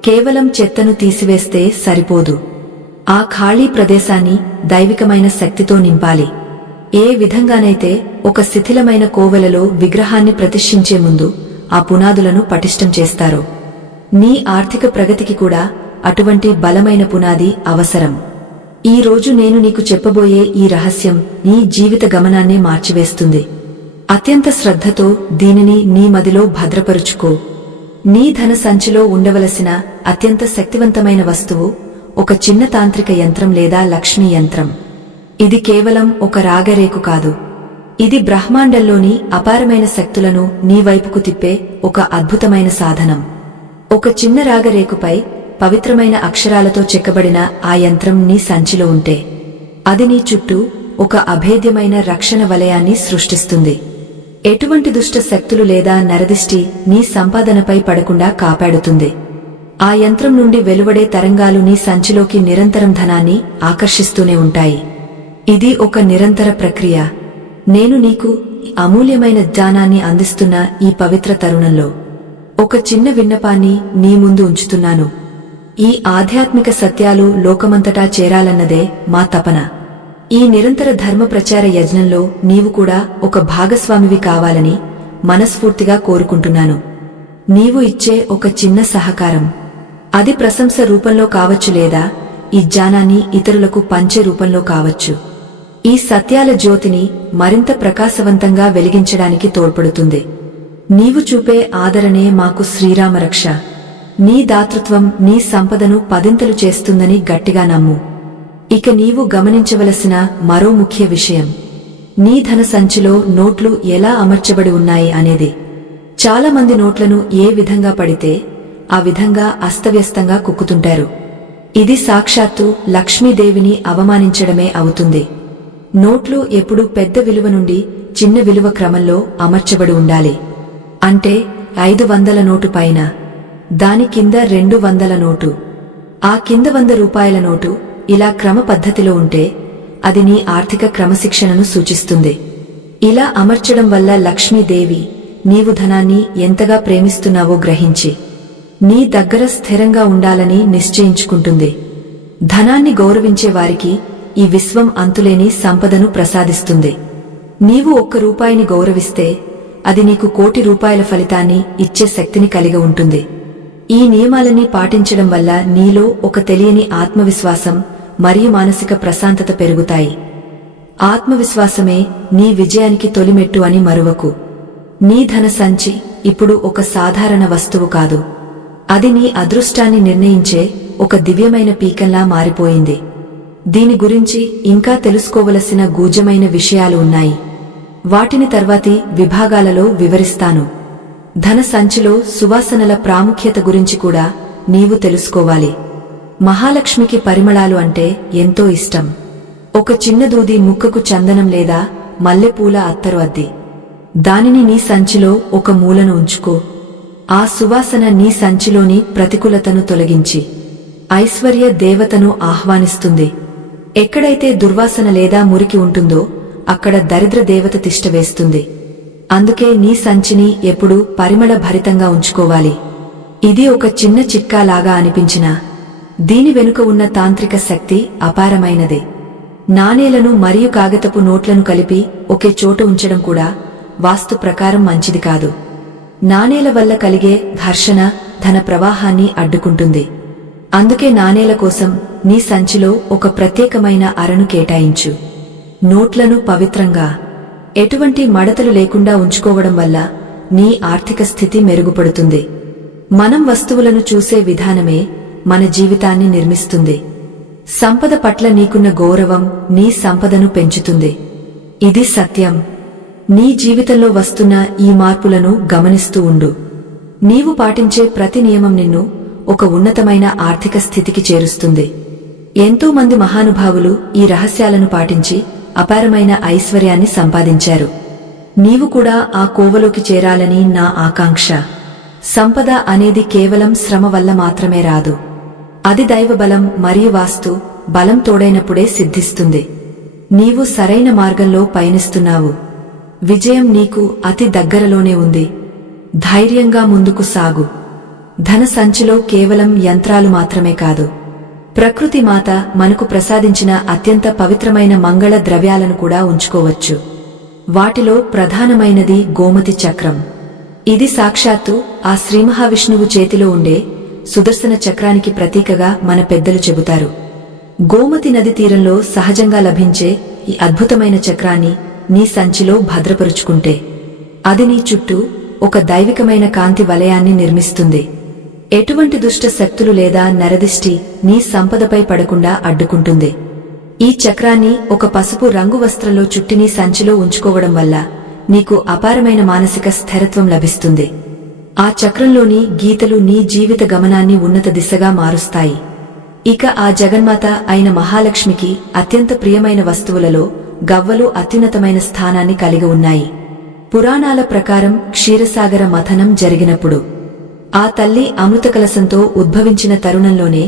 కేవలం చెత్తను తీసివేస్తే సరిపోదు. ఆ ఖాళీ ప్రదేశాన్ని దైవికమైన శక్తితో నింపాలి. ఏ విధంగానైతే ఒక శిథిలమైన కోవెలలో విగ్రహాన్ని ప్రతిష్ఠించే ముందు ఆ పునాదులను పటిష్టం చేస్తారో, నీ ఆర్థిక ప్రగతికి కూడా అటువంటి బలమైన పునాది అవసరం. ఈ రోజు నేను నీకు చెప్పబోయే ఈ రహస్యం నీ జీవిత గమనాన్నే మార్చివేస్తుంది. అత్యంత శ్రద్ధతో దీనిని నీ మదిలో భద్రపరుచుకో. నీ ధన సంచిలో ఉండవలసిన అత్యంత శక్తివంతమైన వస్తువు ఒక చిన్న తాంత్రిక యంత్రం లేదా లక్ష్మీ యంత్రం. ఇది కేవలం ఒక రాగరేకు కాదు. ఇది బ్రహ్మాండంలోని అపారమైన శక్తులను నీ వైపుకు తిప్పే ఒక అద్భుతమైన సాధనం. ఒక చిన్న రాగరేకుపై పవిత్రమైన అక్షరాలతో చెక్కబడిన ఆ యంత్రం నీ సంచిలో ఉంటే అది నీ చుట్టూ ఒక అభేద్యమైన రక్షణ వలయాన్ని సృష్టిస్తుంది. ఎటువంటి దుష్ట శక్తులు లేదా నరదిష్టి నీ సంపాదనపై పడకుండా కాపాడుతుంది. ఆ యంత్రం నుండి వెలువడే తరంగాలు నీ సంచిలోకి నిరంతరం ధనాన్ని ఆకర్షిస్తూనే ఉంటాయి. ఇది ఒక నిరంతర ప్రక్రియ. నేను నీకు అమూల్యమైన జ్ఞానాన్ని అందిస్తున్న ఈ పవిత్ర తరుణంలో ఒక చిన్న విన్నపాన్ని నీ ముందు ఉంచుతున్నాను. ఈ ఆధ్యాత్మిక సత్యాలు లోకమంతటా చేరాలన్నదే మా తపన. ఈ నిరంతర ధర్మ ప్రచార యజ్ఞంలో నీవు కూడా ఒక భాగస్వామివి కావాలని మనస్ఫూర్తిగా కోరుకుంటున్నాను. నీవు ఇచ్చే ఒక చిన్న సహకారం, అది ప్రశంస రూపంలో కావచ్చు లేదా ఈ జ్ఞానాన్ని ఇతరులకు పంచే రూపంలో కావచ్చు, ఈ సత్యాల జ్యోతిని మరింత ప్రకాశవంతంగా వెలిగించడానికి తోడ్పడుతుంది. నీవు చూపే ఆదరణే మాకు శ్రీరామరక్ష. నీ దాతృత్వం నీ సంపదను పదింతలు చేస్తుందని గట్టిగా నమ్ము. ఇక నీవు గమనించవలసిన మరో ముఖ్య విషయం, నీ ధన సంచిలో నోట్లు ఎలా అమర్చబడి ఉన్నాయి అనేది. చాలా మంది నోట్లను ఏ విధంగా పడితే ఆ విధంగా అస్తవ్యస్తంగా కుక్కుతుంటారు. ఇది సాక్షాత్తు లక్ష్మీదేవిని అవమానించడమే అవుతుంది. నోట్లు ఎప్పుడూ పెద్ద విలువ నుండి చిన్న విలువ క్రమంలో అమర్చబడి ఉండాలి. అంటే 500 నోటు పైన, దాని కింద 200 నోటు, ఆ కింద 100 రూపాయల నోటు, ఇలా క్రమ పద్ధతిలో ఉంటే అది నీ ఆర్థిక క్రమశిక్షణను సూచిస్తుంది. ఇలా అమర్చడం వల్ల లక్ష్మీదేవి నీవు ధనాన్ని ఎంతగా ప్రేమిస్తున్నావో గ్రహించి నీ దగ్గర స్థిరంగా ఉండాలని నిశ్చయించుకుంటుంది. ధనాన్ని గౌరవించే వారికి ఈ విశ్వం అంతులేని సంపదను ప్రసాదిస్తుంది. నీవు 1 రూపాయిని గౌరవిస్తే అది నీకు 1 కోటి రూపాయల ఫలితాన్ని ఇచ్చే శక్తిని కలిగి ఉంటుంది. ఈ నియమాలన్నీ పాటించడం వల్ల నీలో ఒక తెలియని ఆత్మవిశ్వాసం మరియు మానసిక ప్రశాంతత పెరుగుతాయి. ఆత్మవిశ్వాసమే నీ విజయానికి తొలిమెట్టు అని మరువకు. నీ ధన సంచి ఇప్పుడు ఒక సాధారణ వస్తువు కాదు, అది నీ అదృష్టాన్ని నిర్ణయించే ఒక దివ్యమైన పీకంలా మారిపోయింది. దీని గురించి ఇంకా తెలుసుకోవలసిన గూఢమైన విషయాలు ఉన్నాయి. వాటిని తర్వాతి విభాగాలలో వివరిస్తాను. ధన సంచిలో సువాసనల ప్రాముఖ్యత గురించి కూడా నీవు తెలుసుకోవాలి. మహాలక్ష్మికి పరిమళాలు అంటే ఎంతో ఇష్టం. ఒక చిన్న దూది ముక్కకు చందనం లేదా మల్లెపూల అత్తరు అద్ది దానిని నీ సంచిలో ఒక మూలను ఉంచుకో. ఆ సువాసన నీ సంచిలోని ప్రతికూలతను తొలగించి ఐశ్వర్య దేవతను ఆహ్వానిస్తుంది. ఎక్కడైతే దుర్వాసన లేదా మురికి ఉంటుందో అక్కడ దరిద్ర దేవత తిష్ట వేస్తుంది. అందుకే నీ సంచిని ఎప్పుడూ పరిమళ భరితంగా ఉంచుకోవాలి. ఇది ఒక చిన్న చిట్కాలాగా అనిపించినా దీని వెనుక ఉన్న తాంత్రిక శక్తి అపారమైనదే. నాణేలను మరియు కాగితపు నోట్లను కలిపి ఒకే చోట ఉంచడం కూడా వాస్తు ప్రకారం మంచిది కాదు. నాణేల వల్ల కలిగే ఘర్షణ ధన ప్రవాహాన్ని అడ్డుకుంటుంది. అందుకే నాణేల కోసం నీ సంచిలో ఒక ప్రత్యేకమైన అరను కేటాయించు. నోట్లను పవిత్రంగా, ఎటువంటి మడతలు లేకుండా ఉంచుకోవడం వల్ల నీ ఆర్థిక స్థితి మెరుగుపడుతుంది. మనం వస్తువులను చూసే విధానమే మన జీవితాన్ని నిర్మిస్తుంది. సంపద పట్ల నీకున్న గౌరవం నీ సంపదను పెంచుతుంది. ఇది సత్యం. నీ జీవితంలో వస్తున్న ఈ మార్పులను గమనిస్తూ ఉండు. నీవు పాటించే ప్రతి నియమం నిన్ను ఒక ఉన్నతమైన ఆర్థిక స్థితికి చేరుస్తుంది. ఎంతో మంది మహానుభావులు ఈ రహస్యాలను పాటించి అపారమైన ఐశ్వర్యాన్ని సంపాదించారు. నీవు కూడా ఆ కోవలోకి చేరాలని నా ఆకాంక్ష. సంపద అనేది కేవలం శ్రమ వల్ల మాత్రమే రాదు. అది దైవబలం మరియు వాస్తు బలం తోడైనప్పుడే సిద్ధిస్తుంది. నీవు సరైన మార్గంలో పయనిస్తున్నావు. విజయం నీకు అతి దగ్గరలోనే ఉంది. ధైర్యంగా ముందుకు సాగు. ధన సంచిలో కేవలం యంత్రాలు మాత్రమే కాదు, ప్రకృతి మాత మనకు ప్రసాదించిన అత్యంత పవిత్రమైన మంగళ ద్రవ్యాలను కూడా ఉంచుకోవచ్చు. వాటిలో ప్రధానమైనది గోమతి చక్రం. ఇది సాక్షాత్తు ఆ శ్రీమహావిష్ణువు చేతిలో ఉండే సుదర్శన చక్రానికి ప్రతీకగా మన పెద్దలు చెబుతారు. గోమతి నది తీరంలో సహజంగా లభించే ఈ అద్భుతమైన చక్రాన్ని నీ సంచిలో భద్రపరుచుకుంటే అది నీ చుట్టూ ఒక దైవికమైన కాంతి వలయాన్ని నిర్మిస్తుంది. ఎటువంటి దుష్ట శక్తులు లేదా నరదిష్టి నీ సంపదపై పడకుండా అడ్డుకుంటుంది. ఈ చక్రాన్ని ఒక పసుపు రంగు వస్త్రంలో చుట్టి నీ సంచిలో ఉంచుకోవడం వల్ల నీకు అపారమైన మానసిక స్థిరత్వం లభిస్తుంది. ఆ చక్రంలోని గీతలు నీ జీవిత గమనాన్ని ఉన్నత దిశగా మారుస్తాయి. ఇక ఆ జగన్మాత అయిన మహాలక్ష్మికి అత్యంత ప్రియమైన వస్తువులలో గవ్వలు అత్యున్నతమైన స్థానాన్ని కలిగి ఉన్నాయి. పురాణాల ప్రకారం క్షీరసాగర మథనం జరిగినప్పుడు ఆ తల్లి అమృత కలశంతో ఉద్భవించిన తరుణంలోనే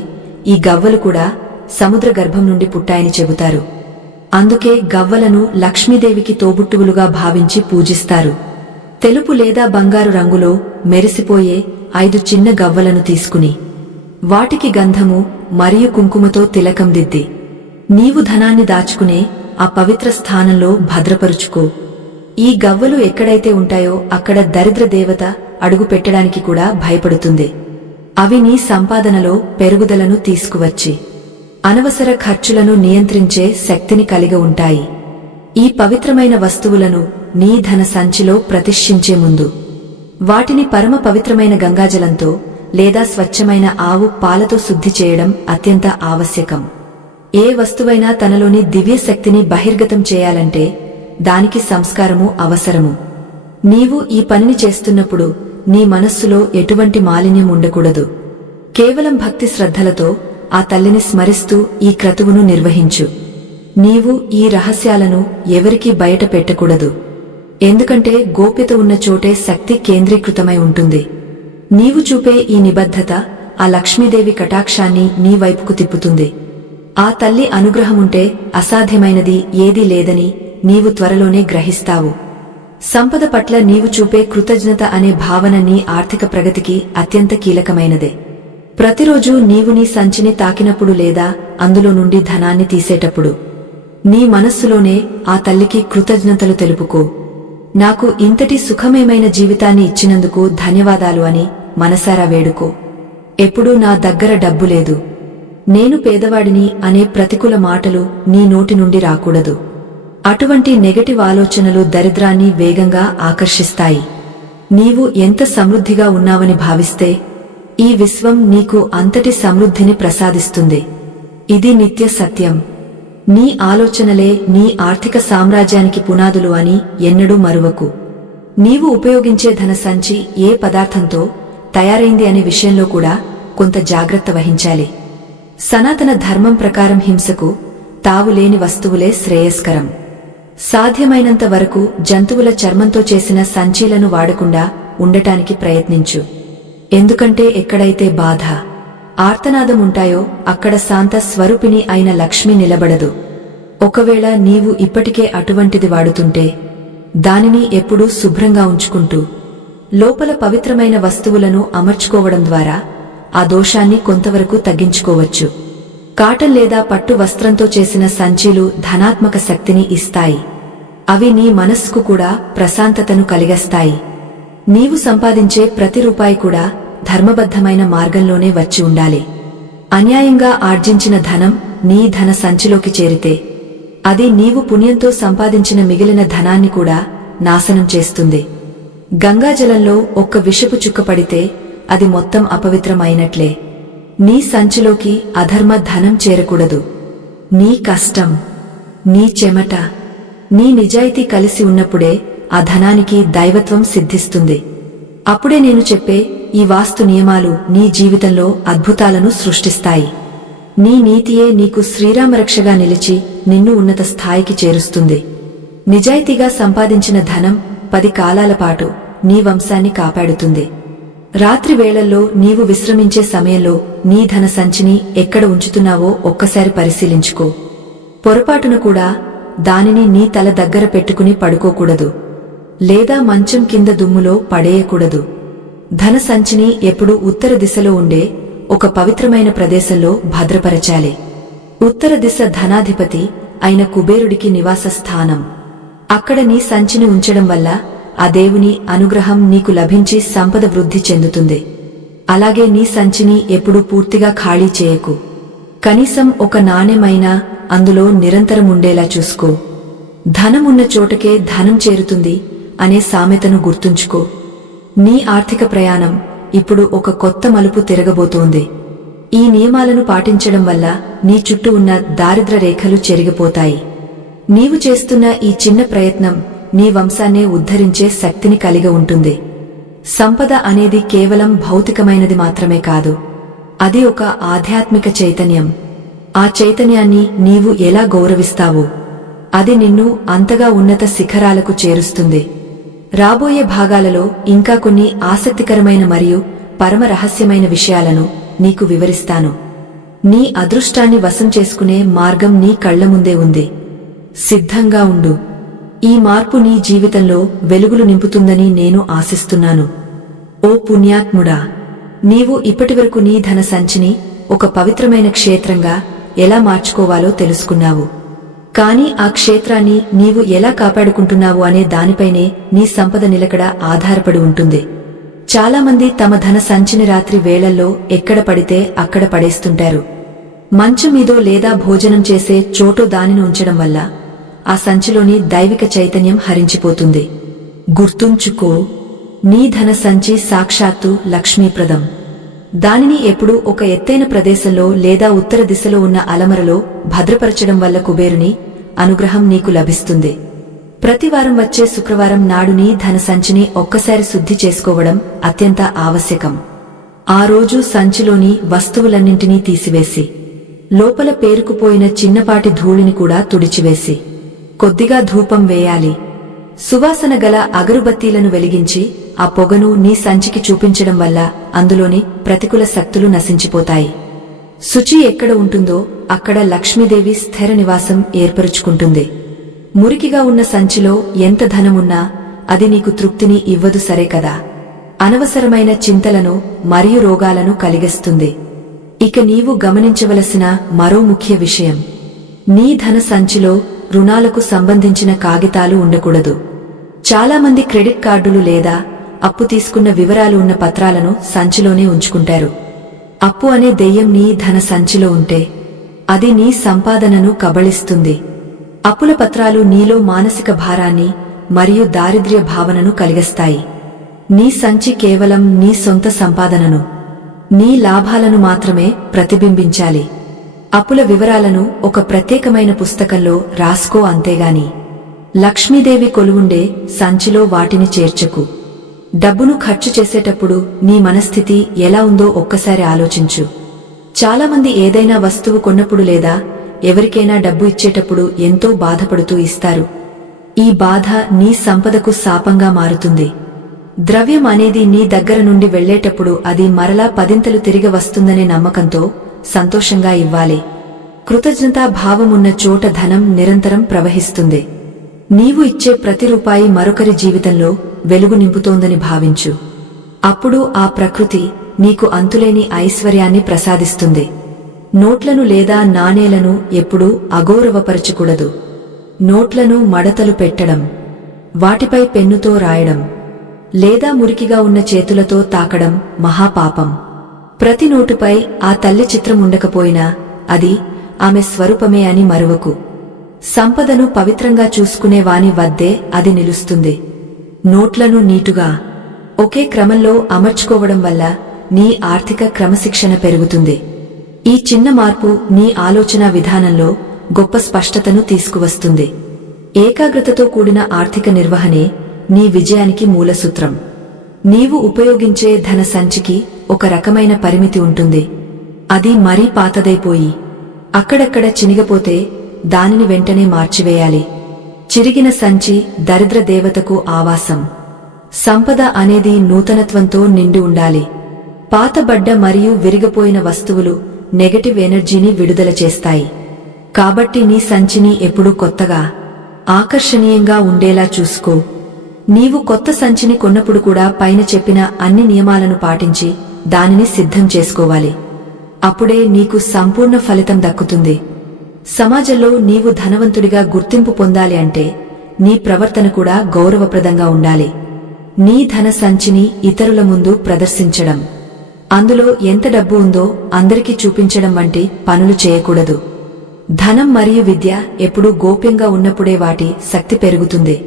ఈ గవ్వలు కూడా సముద్ర గర్భం నుండి పుట్టాయని చెబుతారు. అందుకే గవ్వలను లక్ష్మీదేవికి తోబుట్టువులుగా భావించి పూజిస్తారు. తెలుపు లేదా బంగారు రంగులో మెరిసిపోయే 5 చిన్న గవ్వలను తీసుకుని వాటికి గంధము మరియు కుంకుమతో తిలకం దిద్ది నీవు ధనాన్ని దాచుకునే ఆ పవిత్ర స్థానంలో భద్రపరుచుకో. ఈ గవ్వలు ఎక్కడైతే ఉంటాయో అక్కడ దరిద్ర దేవత అడుగు పెట్టడానికి కూడా భయపడుతుంది. అవి నీ సంపాదనలో పెరుగుదలను తీసుకువచ్చి అనవసర ఖర్చులను నియంత్రించే శక్తిని కలిగి ఉంటాయి. ఈ పవిత్రమైన వస్తువులను నీ ధన సంచిలో ప్రతిష్ఠించే ముందు వాటిని పరమ పవిత్రమైన గంగాజలంతో లేదా స్వచ్ఛమైన ఆవు పాలతో శుద్ధి చేయడం అత్యంత ఆవశ్యకం. ఏ వస్తువైనా తనలోని దివ్య శక్తిని బహిర్గతం చేయాలంటే దానికి సంస్కారము అవసరము. నీవు ఈ పనిని చేస్తున్నప్పుడు నీ మనస్సులో ఎటువంటి మాలిన్యం ఉండకూడదు. కేవలం భక్తి శ్రద్ధలతో ఆ తల్లిని స్మరిస్తూ ఈ క్రతువును నిర్వహించు. నీవు ఈ రహస్యాలను ఎవరికీ బయట పెట్టకూడదు. ఎందుకంటే గోప్యత ఉన్న చోటే శక్తి కేంద్రీకృతమై ఉంటుంది. నీవు చూపే ఈ నిబద్ధత ఆ లక్ష్మీదేవి కటాక్షాన్ని నీ వైపుకు తిప్పుతుంది. ఆ తల్లి అనుగ్రహముంటే అసాధ్యమైనది ఏదీ లేదని నీవు త్వరలోనే గ్రహిస్తావు. సంపద పట్ల నీవు చూపే కృతజ్ఞత అనే భావన నీ ఆర్థిక ప్రగతికి అత్యంత కీలకమైనదే. ప్రతిరోజు నీవు నీ సంచిని తాకినప్పుడు లేదా అందులో నుండి ధనాన్ని తీసేటప్పుడు నీ మనస్సులోనే ఆ తల్లికి కృతజ్ఞతలు తెలుపుకో. నాకు ఇంతటి సుఖమేమైన జీవితాన్ని ఇచ్చినందుకు ధన్యవాదాలు అని మనసారా వేడుకో. ఎప్పుడూ నా దగ్గర డబ్బు లేదు, నేను పేదవాడిని అనే ప్రతికూల మాటలు నీ నోటి నుండి రాకూడదు. అటువంటి నెగటివ్ ఆలోచనలు దరిద్రాన్ని వేగంగా ఆకర్షిస్తాయి. నీవు ఎంత సమృద్ధిగా ఉన్నావని భావిస్తే ఈ విశ్వం నీకు అంతటి సమృద్ధిని ప్రసాదిస్తుంది. ఇది నిత్య సత్యం. నీ ఆలోచనలే నీ ఆర్థిక సామ్రాజ్యానికి పునాదులు అని ఎన్నడూ మరువకు. నీవు ఉపయోగించే ధన సంచి ఏ పదార్థంతో తయారైంది అనే విషయంలో కూడా కొంత జాగ్రత్త వహించాలి. సనాతన ధర్మం ప్రకారం హింసకు తావులేని వస్తువులే శ్రేయస్కరం. సాధ్యమైనంత వరకు జంతువుల చర్మంతో చేసిన సంచీలను వాడకుండా ఉండటానికి ప్రయత్నించు. ఎందుకంటే ఎక్కడైతే బాధ, ఆర్తనాదం ఉంటాయో అక్కడ శాంత స్వరూపిణి అయిన లక్ష్మి నిలబడదు. ఒకవేళ నీవు ఇప్పటికే అటువంటిది వాడుతుంటే దానిని ఎప్పుడూ శుభ్రంగా ఉంచుకుంటూ లోపల పవిత్రమైన వస్తువులను అమర్చుకోవడం ద్వారా ఆ దోషాన్ని కొంతవరకు తగ్గించుకోవచ్చు. కాటన్ లేదా పట్టు వస్త్రంతో చేసిన సంచీలు ధనాత్మక శక్తిని ఇస్తాయి. అవి నీ మనస్సుకు కూడా ప్రశాంతతను కలిగిస్తాయి. నీవు సంపాదించే ప్రతి రూపాయి కూడా ధర్మబద్ధమైన మార్గంలోనే వచ్చి ఉండాలి. అన్యాయంగా ఆర్జించిన ధనం నీ ధన సంచిలోకి చేరితే అది నీవు పుణ్యంతో సంపాదించిన మిగిలిన ధనాన్ని కూడా నాశనం చేస్తుంది. గంగాజలంలో ఒక్క విషపు చుక్క పడితే అది మొత్తం అపవిత్రమైనట్లే. నీ సంచిలోకి అధర్మ ధనం చేరకూడదు. నీ కష్టం, నీ చెమట, నీ నిజాయితీ కలిసి ఉన్నప్పుడే ఆ ధనానికి దైవత్వం సిద్ధిస్తుంది. అప్పుడే నేను చెప్పే ఈ వాస్తు నియమాలు నీ జీవితంలో అద్భుతాలను సృష్టిస్తాయి. నీ నీతియే నీకు శ్రీరామరక్షగా నిలిచి నిన్ను ఉన్నత స్థాయికి చేరుస్తుంది. నిజాయితీగా సంపాదించిన ధనం 10 కాలాల పాటు నీ వంశాన్ని కాపాడుతుంది. రాత్రి వేళల్లో నీవు విశ్రమించే సమయంలో నీ ధన సంచిని ఎక్కడ ఉంచుతున్నావో ఒక్కసారి పరిశీలించుకో. పొరపాటున కూడా దానిని నీ తల దగ్గర పెట్టుకుని పడుకోకూడదు, లేదా మంచం కింద దుమ్ములో పడేయకూడదు. ధన సంచిని ఎప్పుడూ ఉత్తర దిశలో ఉండే ఒక పవిత్రమైన ప్రదేశంలో భద్రపరచాలి. ఉత్తర దిశ ధనాధిపతి అయిన కుబేరుడికి నివాస స్థానం. అక్కడ నీ సంచిని ఉంచడం వల్ల ఆ దేవుని అనుగ్రహం నీకు లభించి సంపద వృద్ధి చెందుతుంది. అలాగే నీ సంచిని ఎప్పుడూ పూర్తిగా ఖాళీ చేయకు. కనీసం ఒక నాణెమైనా అందులో నిరంతరం ఉండేలా చూసుకో. ధనమున్న చోటకే ధనం చేరుతుంది అనే సామెతను గుర్తుంచుకో. నీ ఆర్థిక ప్రయాణం ఇప్పుడు ఒక కొత్త మలుపు తిరగబోతోంది. ఈ నియమాలను పాటించడం వల్ల నీ చుట్టూ ఉన్న దారిద్ర్య రేఖలు చెరిగిపోతాయి. నీవు చేస్తున్న ఈ చిన్న ప్రయత్నం నీ వంశాన్నే ఉద్ధరించే శక్తిని కలిగి ఉంటుంది. సంపద అనేది కేవలం భౌతికమైనది మాత్రమే కాదు, అది ఒక ఆధ్యాత్మిక చైతన్యం. ఆ చైతన్యాన్ని నీవు ఎలా గౌరవిస్తావో అది నిన్ను అంతగా ఉన్నత శిఖరాలకు చేరుస్తుంది. రాబోయే భాగాలలో ఇంకా కొన్ని ఆసక్తికరమైన మరియు పరమ రహస్యమైన విషయాలను నీకు వివరిస్తాను. నీ అదృష్టాన్ని వశం చేసుకునే మార్గం నీ కళ్ల ముందే ఉంది. సిద్ధంగా ఉండు. ఈ మార్పు నీ జీవితంలో వెలుగులు నింపుతుందని నేను ఆశిస్తున్నాను. ఓ పుణ్యాత్ముడా, నీవు ఇప్పటివరకు నీ ధన సంచిని ఒక పవిత్రమైన క్షేత్రంగా ఎలా మార్చుకోవాలో తెలుసుకున్నావు. కాని ఆ క్షేత్రాన్ని నీవు ఎలా కాపాడుకుంటున్నావు అనే దానిపైనే నీ సంపద నిలకడ ఆధారపడి ఉంటుంది. చాలామంది తమ ధన సంచిని రాత్రి వేళల్లో ఎక్కడ పడితే అక్కడ పడేస్తుంటారు. మంచం మీదో లేదా భోజనం చేసే చోటో దానిని ఉంచడం వల్ల ఆ సంచిలోని దైవిక చైతన్యం హరించిపోతుంది. గుర్తుంచుకో, నీ ధన సంచి సాక్షాత్తు లక్ష్మీప్రదం. దానిని ఎప్పుడూ ఒక ఎత్తైన ప్రదేశంలో లేదా ఉత్తర దిశలో ఉన్న అలమరలో భద్రపరచడం వల్ల కుబేరుని అనుగ్రహం నీకు లభిస్తుంది. ప్రతివారం వచ్చే శుక్రవారం నాడు నీ ధన సంచిని ఒక్కసారి శుద్ధి చేసుకోవడం అత్యంత ఆవశ్యకం. ఆ రోజు సంచిలోని వస్తువులన్నింటినీ తీసివేసి లోపల పేరుకుపోయిన చిన్నపాటి ధూళిని కూడా తుడిచివేసి కొద్దిగా ధూపం వేయాలి. సువాసన గల అగరుబత్తీలను వెలిగించి ఆ పొగను నీ సంచికి చూపించడం వల్ల అందులోని ప్రతికూల శక్తులు నశించిపోతాయి. శుచి ఎక్కడ ఉంటుందో అక్కడ లక్ష్మీదేవి స్థిర నివాసం ఏర్పరుచుకుంటుంది. మురికిగా ఉన్న సంచిలో ఎంత ధనమున్నా అది నీకు తృప్తిని ఇవ్వదు, సరే కదా. అనవసరమైన చింతలను మరియు రోగాలను కలిగిస్తుంది. ఇక నీవు గమనించవలసిన మరో ముఖ్య విషయం, నీ ధన సంచిలో రుణాలకు సంబంధించిన కాగితాలు ఉండకూడదు. చాలామంది క్రెడిట్ కార్డులు లేదా అప్పు తీసుకున్న వివరాలు ఉన్న పత్రాలను సంచిలోనే ఉంచుకుంటారు. అప్పు అనే దెయ్యం నీ ధన సంచిలో ఉంటే అది నీ సంపాదనను కబళిస్తుంది. అప్పుల పత్రాలు నీలో మానసిక భారాన్ని మరియు దారిద్ర్య భావనను కలిగిస్తాయి. నీ సంచి కేవలం నీ సొంత సంపాదనను, నీ లాభాలను మాత్రమే ప్రతిబింబించాలి. అప్పుల వివరాలను ఒక ప్రత్యేకమైన పుస్తకంలో రాసుకో, అంతేగాని లక్ష్మీదేవి కొలువుండే సంచిలో వాటిని చేర్చకు. డబ్బును ఖర్చు చేసేటప్పుడు నీ మనస్థితి ఎలా ఉందో ఒక్కసారి ఆలోచించు. చాలామంది ఏదైనా వస్తువు కొన్నప్పుడు లేదా ఎవరికైనా డబ్బు ఇచ్చేటప్పుడు ఎంతో బాధపడుతూ ఇస్తారు. ఈ బాధ నీ సంపదకు శాపంగా మారుతుంది. ద్రవ్యం అనేది నీ దగ్గర నుండి వెళ్లేటప్పుడు అది మరలా 10 తిరిగి వస్తుందనే నమ్మకంతో సంతోషంగా ఇవ్వాలి. కృతజ్ఞతా భావమున్న చోట ధనం నిరంతరం ప్రవహిస్తుంది. నీవు ఇచ్చే ప్రతి రూపాయి మరొకరి జీవితంలో వెలుగు నింపుతోందని భావించు. అప్పుడు ఆ ప్రకృతి నీకు అంతులేని ఐశ్వర్యాన్ని ప్రసాదిస్తుంది. నోట్లను లేదా నాణేలను ఎప్పుడూ అగౌరవపరచకూడదు. నోట్లను మడతలు పెట్టడం, వాటిపై పెన్నుతో రాయడం లేదా మురికిగా ఉన్న చేతులతో తాకడం మహాపాపం. ప్రతి నోటుపై ఆ తల్లి చిత్రం ఉండకపోయినా అది ఆమె స్వరూపమే అని మరువకు. సంపదను పవిత్రంగా చూసుకునే వాని వద్దే అది నిలుస్తుంది. నోట్లను నీటుగా ఒకే క్రమంలో అమర్చుకోవడం వల్ల నీ ఆర్థిక క్రమశిక్షణ పెరుగుతుంది. ఈ చిన్న మార్పు నీ ఆలోచన విధానంలో గొప్ప స్పష్టతను తీసుకువస్తుంది. ఏకాగ్రతతో కూడిన ఆర్థిక నిర్వహణే నీ విజయానికి మూలసూత్రం. నీవు ఉపయోగించే ధన సంచికి ఒక రకమైన పరిమితి ఉంటుంది. అది మరీ పాతదైపోయి అక్కడక్కడ చినిగపోతే దానిని వెంటనే మార్చివేయాలి. చిరిగిన సంచి దరిద్ర దేవతకు ఆవాసం. సంపద అనేది నూతనత్వంతో నిండి ఉండాలి. పాతబడ్డ మరియు విరిగిపోయిన వస్తువులు నెగటివ్ ఎనర్జీని విడుదల చేస్తాయి. కాబట్టి నీ సంచిని ఎప్పుడూ కొత్తగా, ఆకర్షణీయంగా ఉండేలా చూసుకో. నీవు కొత్త సంచిని కొన్నప్పుడు కూడా పైన చెప్పిన అన్ని నియమాలను పాటించి దానిని సిద్ధం చేసుకోవాలి. అప్పుడే నీకు సంపూర్ణ ఫలితం దక్కుతుంది. సమాజంలో నీవు ధనవంతుడిగా గుర్తింపు పొందాలి అంటే నీ ప్రవర్తన కూడా గౌరవప్రదంగా ఉండాలి. నీ ధన సంచిని ఇతరుల ముందు ప్రదర్శించడం, అందులో ఎంత డబ్బు ఉందో అందరికీ చూపించడం వంటి పనులు చేయకూడదు. ధనం మరియు విద్య ఎప్పుడూ గోప్యంగా ఉన్నప్పుడే వాటి శక్తి పెరుగుతుంది.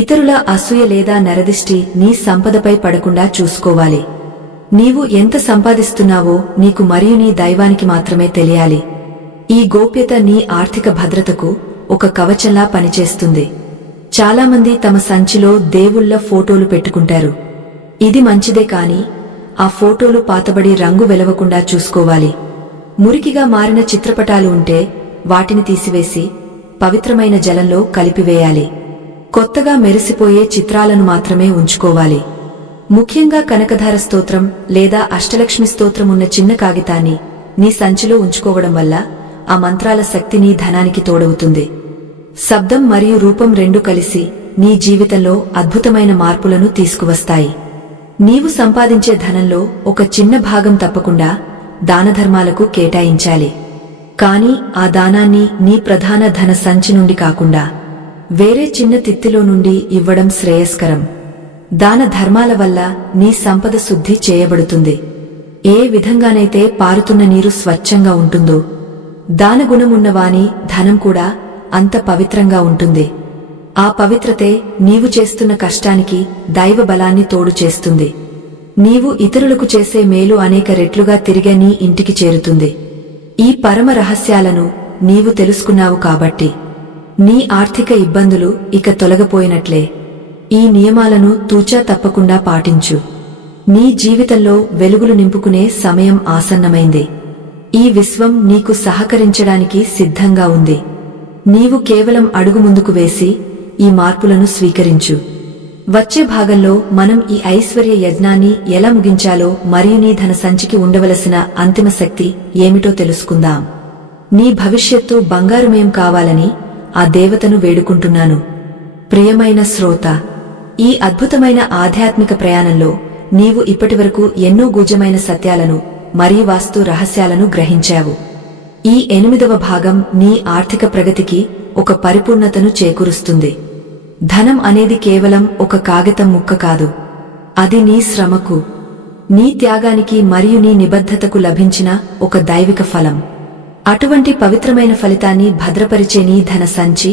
ఇతరుల అసూయ లేదా నరదిష్టి నీ సంపదపై పడకుండా చూసుకోవాలి. నీవు ఎంత సంపాదిస్తున్నావో నీకు మరియు నీ దైవానికి మాత్రమే తెలియాలి. ఈ గోప్యత నీ ఆర్థిక భద్రతకు ఒక కవచంలా పనిచేస్తుంది. చాలామంది తమ సంచిలో దేవుళ్ల ఫోటోలు పెట్టుకుంటారు. ఇది మంచిదే కాని ఆ ఫోటోలు పాతబడి రంగు వెలవకుండా చూసుకోవాలి. మురికిగా మారిన చిత్రపటాలు ఉంటే వాటిని తీసివేసి పవిత్రమైన జలంలో కలిపివేయాలి. కొత్తగా మెరిసిపోయే చిత్రాలను మాత్రమే ఉంచుకోవాలి. ముఖ్యంగా కనకధార స్తోత్రం లేదా అష్టలక్ష్మి స్తోత్రం ఉన్న చిన్న కాగితాన్ని నీ సంచిలో ఉంచుకోవడం వల్ల ఆ మంత్రాల శక్తి నీ ధనానికి తోడవుతుంది. శబ్దం మరియు రూపం రెండూ కలిసి నీ జీవితంలో అద్భుతమైన మార్పులను తీసుకువస్తాయి. నీవు సంపాదించే ధనంలో ఒక చిన్న భాగం తప్పకుండా దానధర్మాలకు కేటాయించాలి. కాని ఆ దానాన్ని నీ ప్రధాన ధన సంచి నుండి కాకుండా వేరే చిన్న తిత్తిలో నుండి ఇవ్వడం శ్రేయస్కరం. దాన ధర్మాల వల్ల నీ సంపద శుద్ధి చేయబడుతుంది. ఏ విధంగానైతే పారుతున్న నీరు స్వచ్ఛంగా ఉంటుందో దానగుణమున్నవాని ధనం కూడా అంత పవిత్రంగా ఉంటుంది. ఆ పవిత్రతే నీవు చేస్తున్న కష్టానికి దైవ బలాన్ని తోడు చేస్తుంది. నీవు ఇతరులకు చేసే మేలు అనేక రెట్లుగా తిరిగే నీ ఇంటికి చేరుతుంది. ఈ పరమ రహస్యాలను నీవు తెలుసుకున్నావు కాబట్టి నీ ఆర్థిక ఇబ్బందులు ఇక తొలగిపోయినట్లే. ఈ నియమాలను తూచా తప్పకుండా పాటించు. నీ జీవితంలో వెలుగులు నింపుకునే సమయం ఆసన్నమైంది. ఈ విశ్వం నీకు సహకరించడానికి సిద్ధంగా ఉంది. నీవు కేవలం అడుగు ముందుకు వేసి ఈ మార్పులను స్వీకరించు. వచ్చే భాగంలో మనం ఈ ఐశ్వర్య యజ్ఞాన్ని ఎలా ముగించాలో మరియు నీ ధన సంచికి ఉండవలసిన అంతిమ శక్తి ఏమిటో తెలుసుకుందాం. నీ భవిష్యత్తు బంగారుమయం కావాలని ఆ దేవతను వేడుకుంటున్నాను. ప్రియమైన శ్రోత, ఈ అద్భుతమైన ఆధ్యాత్మిక ప్రయాణంలో నీవు ఇప్పటివరకు ఎన్నో గుజ్జమైన సత్యాలను మరియు వాస్తు రహస్యాలను గ్రహించావు. ఈ 8వ భాగం నీ ఆర్థిక ప్రగతికి ఒక పరిపూర్ణతను చేకూరుస్తుంది. ధనం అనేది కేవలం ఒక కాగితం ముక్క కాదు. అది నీ శ్రమకు, నీ త్యాగానికి మరియు నీ నిబద్ధతకు లభించిన ఒక దైవిక ఫలం. అటువంటి పవిత్రమైన ఫలితాన్ని భద్రపరిచే నీ ధన సంచి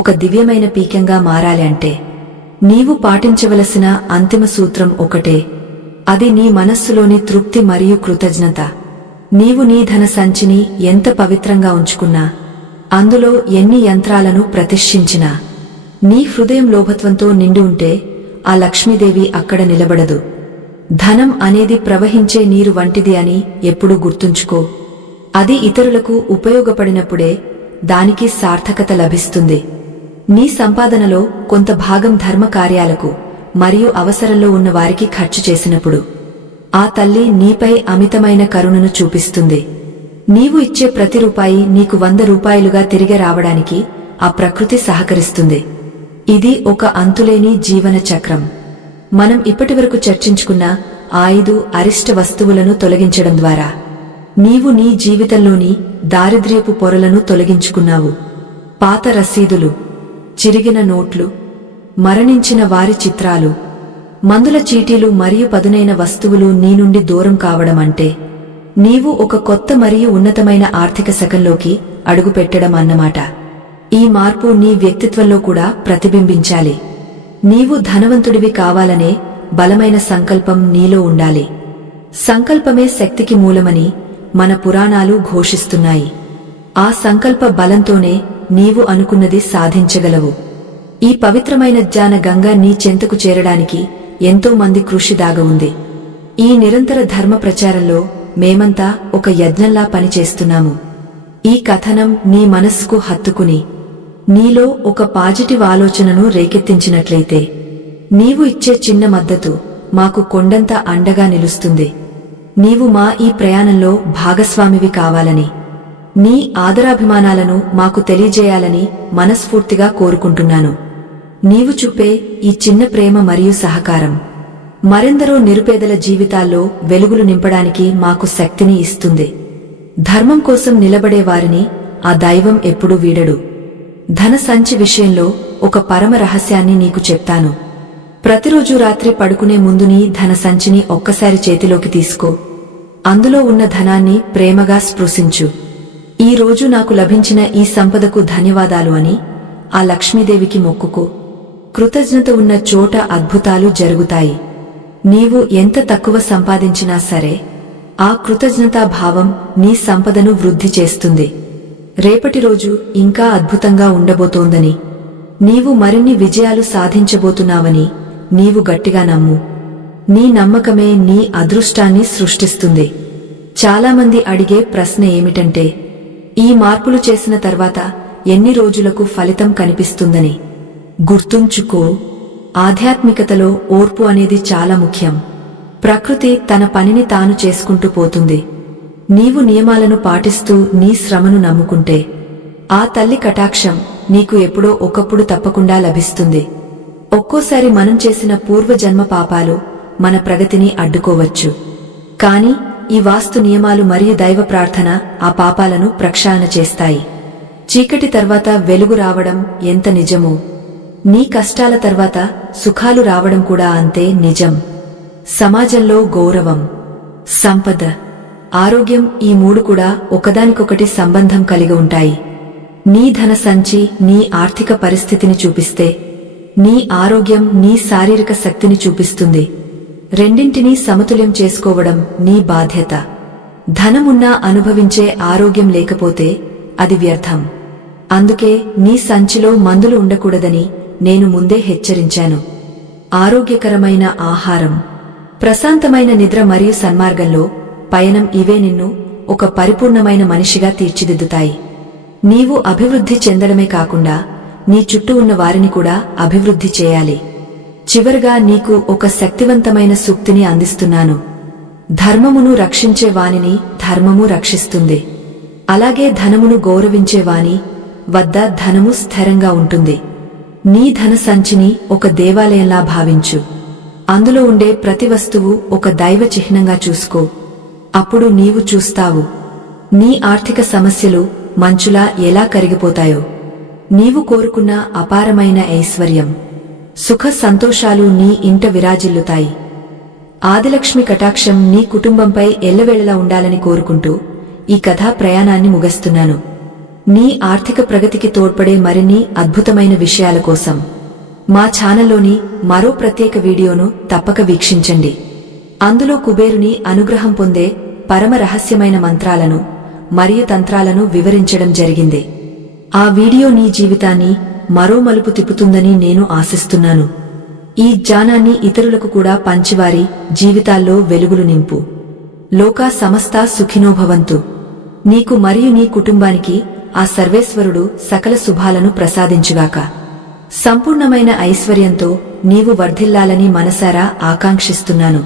ఒక దివ్యమైన పీకంగా మారాలి అంటే నీవు పాటించవలసిన అంతిమ సూత్రం ఒకటే. అది నీ మనస్సులోని తృప్తి మరియు కృతజ్ఞత. నీవు నీ ధన సంచిని ఎంత పవిత్రంగా ఉంచుకున్నా, అందులో ఎన్ని యంత్రాలను ప్రతిష్ఠించినా, నీ హృదయం లోభత్వంతో నిండి ఉంటే ఆ లక్ష్మీదేవి అక్కడ నిలబడదు. ధనం అనేది ప్రవహించే నీరు వంటిది అని ఎప్పుడూ గుర్తుంచుకో. అది ఇతరులకు ఉపయోగపడినప్పుడే దానికి సార్థకత లభిస్తుంది. నీ సంపాదనలో కొంత భాగం ధర్మ కార్యాలకు మరియు అవసరంలో ఉన్న వారికి ఖర్చు చేసినప్పుడు ఆ తల్లి నీపై అమితమైన కరుణను చూపిస్తుంది. నీవు ఇచ్చే ప్రతి రూపాయి నీకు 100 రూపాయలుగా తిరిగి రావడానికి ఆ ప్రకృతి సహకరిస్తుంది. ఇది ఒక అంతులేని జీవన చక్రం. మనం ఇప్పటివరకు చర్చించుకున్న 5 అరిష్ట వస్తువులను తొలగించడం ద్వారా నీవు నీ జీవితంలోని దారిద్ర్యపు పొరలను తొలగించుకున్నావు. పాత రసీదులు, చిరిగిన నోట్లు, మరణించిన వారి చిత్రాలు, మందుల చీటీలు మరియు పదునైన వస్తువులు నీ నుండి దూరం కావడం అంటే నీవు ఒక కొత్త మరియు ఉన్నతమైన ఆర్థిక శకంలోకి అడుగుపెట్టడం అన్నమాట. ఈ మార్పు నీ వ్యక్తిత్వంలో కూడా ప్రతిబింబించాలి. నీవు ధనవంతుడివి కావాలనే బలమైన సంకల్పం నీలో ఉండాలి. సంకల్పమే శక్తికి మూలమని మన పురాణాలు ఘోషిస్తున్నాయి. ఆ సంకల్ప బలంతోనే నీవు అనుకున్నది సాధించగలవు. ఈ పవిత్రమైన జ్ఞాన గంగ నీ చెంతకు చేరడానికి ఎంతో మంది కృషి దాగ ఉంది. ఈ నిరంతర ధర్మ ప్రచారంలో మేమంతా ఒక యజ్ఞంలా పనిచేస్తున్నాము. ఈ కథనం నీ మనస్సుకు హత్తుకుని నీలో ఒక పాజిటివ్ ఆలోచనను రేకెత్తించినట్లయితే నీవు ఇచ్చే చిన్న మద్దతు మాకు కొండంత అండగా నిలుస్తుంది. నీవు మా ఈ ప్రయాణంలో భాగస్వామివి కావాలని, నీ ఆదరాభిమానాలను మాకు తెలియజేయాలని మనస్ఫూర్తిగా కోరుకుంటున్నాను. నీవు చూపే ఈ చిన్న ప్రేమ మరియు సహకారం మరెందరో నిరుపేదల జీవితాల్లో వెలుగులు నింపడానికి మాకు శక్తిని ఇస్తుంది. ధర్మం కోసం నిలబడే వారిని ఆ దైవం ఎప్పుడూ వీడడు. ధన సంచి విషయంలో ఒక పరమ రహస్యాన్ని నీకు చెప్తాను. ప్రతిరోజు రాత్రి పడుకునే ముందు నీ ధన సంచిని ఒక్కసారి చేతిలోకి తీసుకో. అందులో ఉన్న ధనాన్ని ప్రేమగా స్పృశించు. ఈ రోజు నాకు లభించిన ఈ సంపదకు ధన్యవాదాలు అని ఆ లక్ష్మీదేవికి మొక్కుకో. కృతజ్ఞత ఉన్న చోట అద్భుతాలు జరుగుతాయి. నీవు ఎంత తక్కువ సంపాదించినా సరే ఆ కృతజ్ఞతా భావం నీ సంపదను వృద్ధి చేస్తుంది. రేపటి రోజు ఇంకా అద్భుతంగా ఉండబోతోందని, నీవు మరిన్ని విజయాలు సాధించబోతున్నావని నీవు గట్టిగా నమ్ము. నీ నమ్మకమే నీ అదృష్టాన్ని సృష్టిస్తుంది. చాలామంది అడిగే ప్రశ్న ఏమిటంటే, ఈ మార్పులు చేసిన తర్వాత ఎన్ని రోజులకు ఫలితం కనిపిస్తుందని. గుర్తుంచుకో, ఆధ్యాత్మికతలో ఓర్పు అనేది చాలా ముఖ్యం. ప్రకృతి తన పనిని తాను చేసుకుంటూ పోతుంది. నీవు నియమాలను పాటిస్తూ నీ శ్రమను నమ్ముకుంటే ఆ తల్లి కటాక్షం నీకు ఎప్పుడో ఒకప్పుడు తప్పకుండా లభిస్తుంది. ఒక్కోసారి మనం చేసిన పూర్వజన్మ పాపాలు మన ప్రగతిని అడ్డుకోవచ్చు. కాని ఈ వాస్తు నియమాలు మరియు దైవ ప్రార్థన ఆ పాపాలను ప్రక్షాళన చేస్తాయి. చీకటి తర్వాత వెలుగు రావడం ఎంత నిజమో, నీ కష్టాల తర్వాత సుఖాలు రావడం కూడా అంతే నిజం. సమాజంలో గౌరవం, సంపద, ఆరోగ్యం ఈ మూడు కూడా ఒకదానికొకటి సంబంధం కలిగి ఉంటాయి. నీ ధన సంచి నీ ఆర్థిక పరిస్థితిని చూపిస్తే, నీ ఆరోగ్యం నీ శారీరక శక్తిని చూపిస్తుంది. రెండింటినీ సమతుల్యం చేసుకోవడం నీ బాధ్యత. ధనమున్నా అనుభవించే ఆరోగ్యం లేకపోతే అది వ్యర్థం. అందుకే నీ సంచిలో మందులు ఉండకూడదని నేను ముందే హెచ్చరించాను. ఆరోగ్యకరమైన ఆహారం, ప్రశాంతమైన నిద్ర మరియు సన్మార్గంలో పయనం ఇవే నిన్ను ఒక పరిపూర్ణమైన మనిషిగా తీర్చిదిద్దుతాయి. నీవు అభివృద్ధి చెందడమే కాకుండా నీ చుట్టూ ఉన్న వారిని కూడా అభివృద్ధి చేయాలి. చివరగా నీకు ఒక శక్తివంతమైన సూక్తిని అందిస్తున్నాను. ధర్మమును రక్షించే వానిని ధర్మము రక్షిస్తుంది. అలాగే ధనమును గౌరవించే వాని వద్ద ధనము స్థిరంగా ఉంటుంది. నీ ధన సంచిని ఒక దేవాలయంలా భావించు. అందులో ఉండే ప్రతి వస్తువు ఒక దైవ చిహ్నంగా చూసుకో. అప్పుడు నీవు చూస్తావు, నీ ఆర్థిక సమస్యలు మంచులా ఎలా కరిగిపోతాయో. నీవు కోరుకున్న అపారమైన ఐశ్వర్యం, సుఖ సంతోషాలు నీ ఇంట విరాజిల్లుతాయి. ఆదిలక్ష్మి కటాక్షం నీ కుటుంబంపై ఎల్లవేళలా ఉండాలని కోరుకుంటూ ఈ కథా ప్రయాణాన్ని ముగిస్తున్నాను. నీ ఆర్థిక ప్రగతికి తోడ్పడే మరిన్ని అద్భుతమైన విషయాల కోసం మా ఛానల్లోని మరో ప్రత్యేక వీడియోను తప్పక వీక్షించండి. అందులో కుబేరుని అనుగ్రహం పొందే పరమ రహస్యమైన మంత్రాలను మరియు తంత్రాలను వివరించడం జరిగింది. ఆ వీడియో నీ జీవితాన్ని మరో మలుపు తిప్పుతుందని నేను ఆశిస్తున్నాను. ఈ జ్ఞానాన్ని ఇతరులకు కూడా పంచివారి జీవితాల్లో వెలుగులు నింపు. లోకా సమస్తా సుఖినోభవంతు. నీకు మరియు నీ కుటుంబానికి ఆ సర్వేశ్వరుడు సకల శుభాలను ప్రసాదించుగాక. సంపూర్ణమైన ఐశ్వర్యంతో నీవు వర్ధిల్లాలని మనసారా ఆకాంక్షిస్తున్నాను.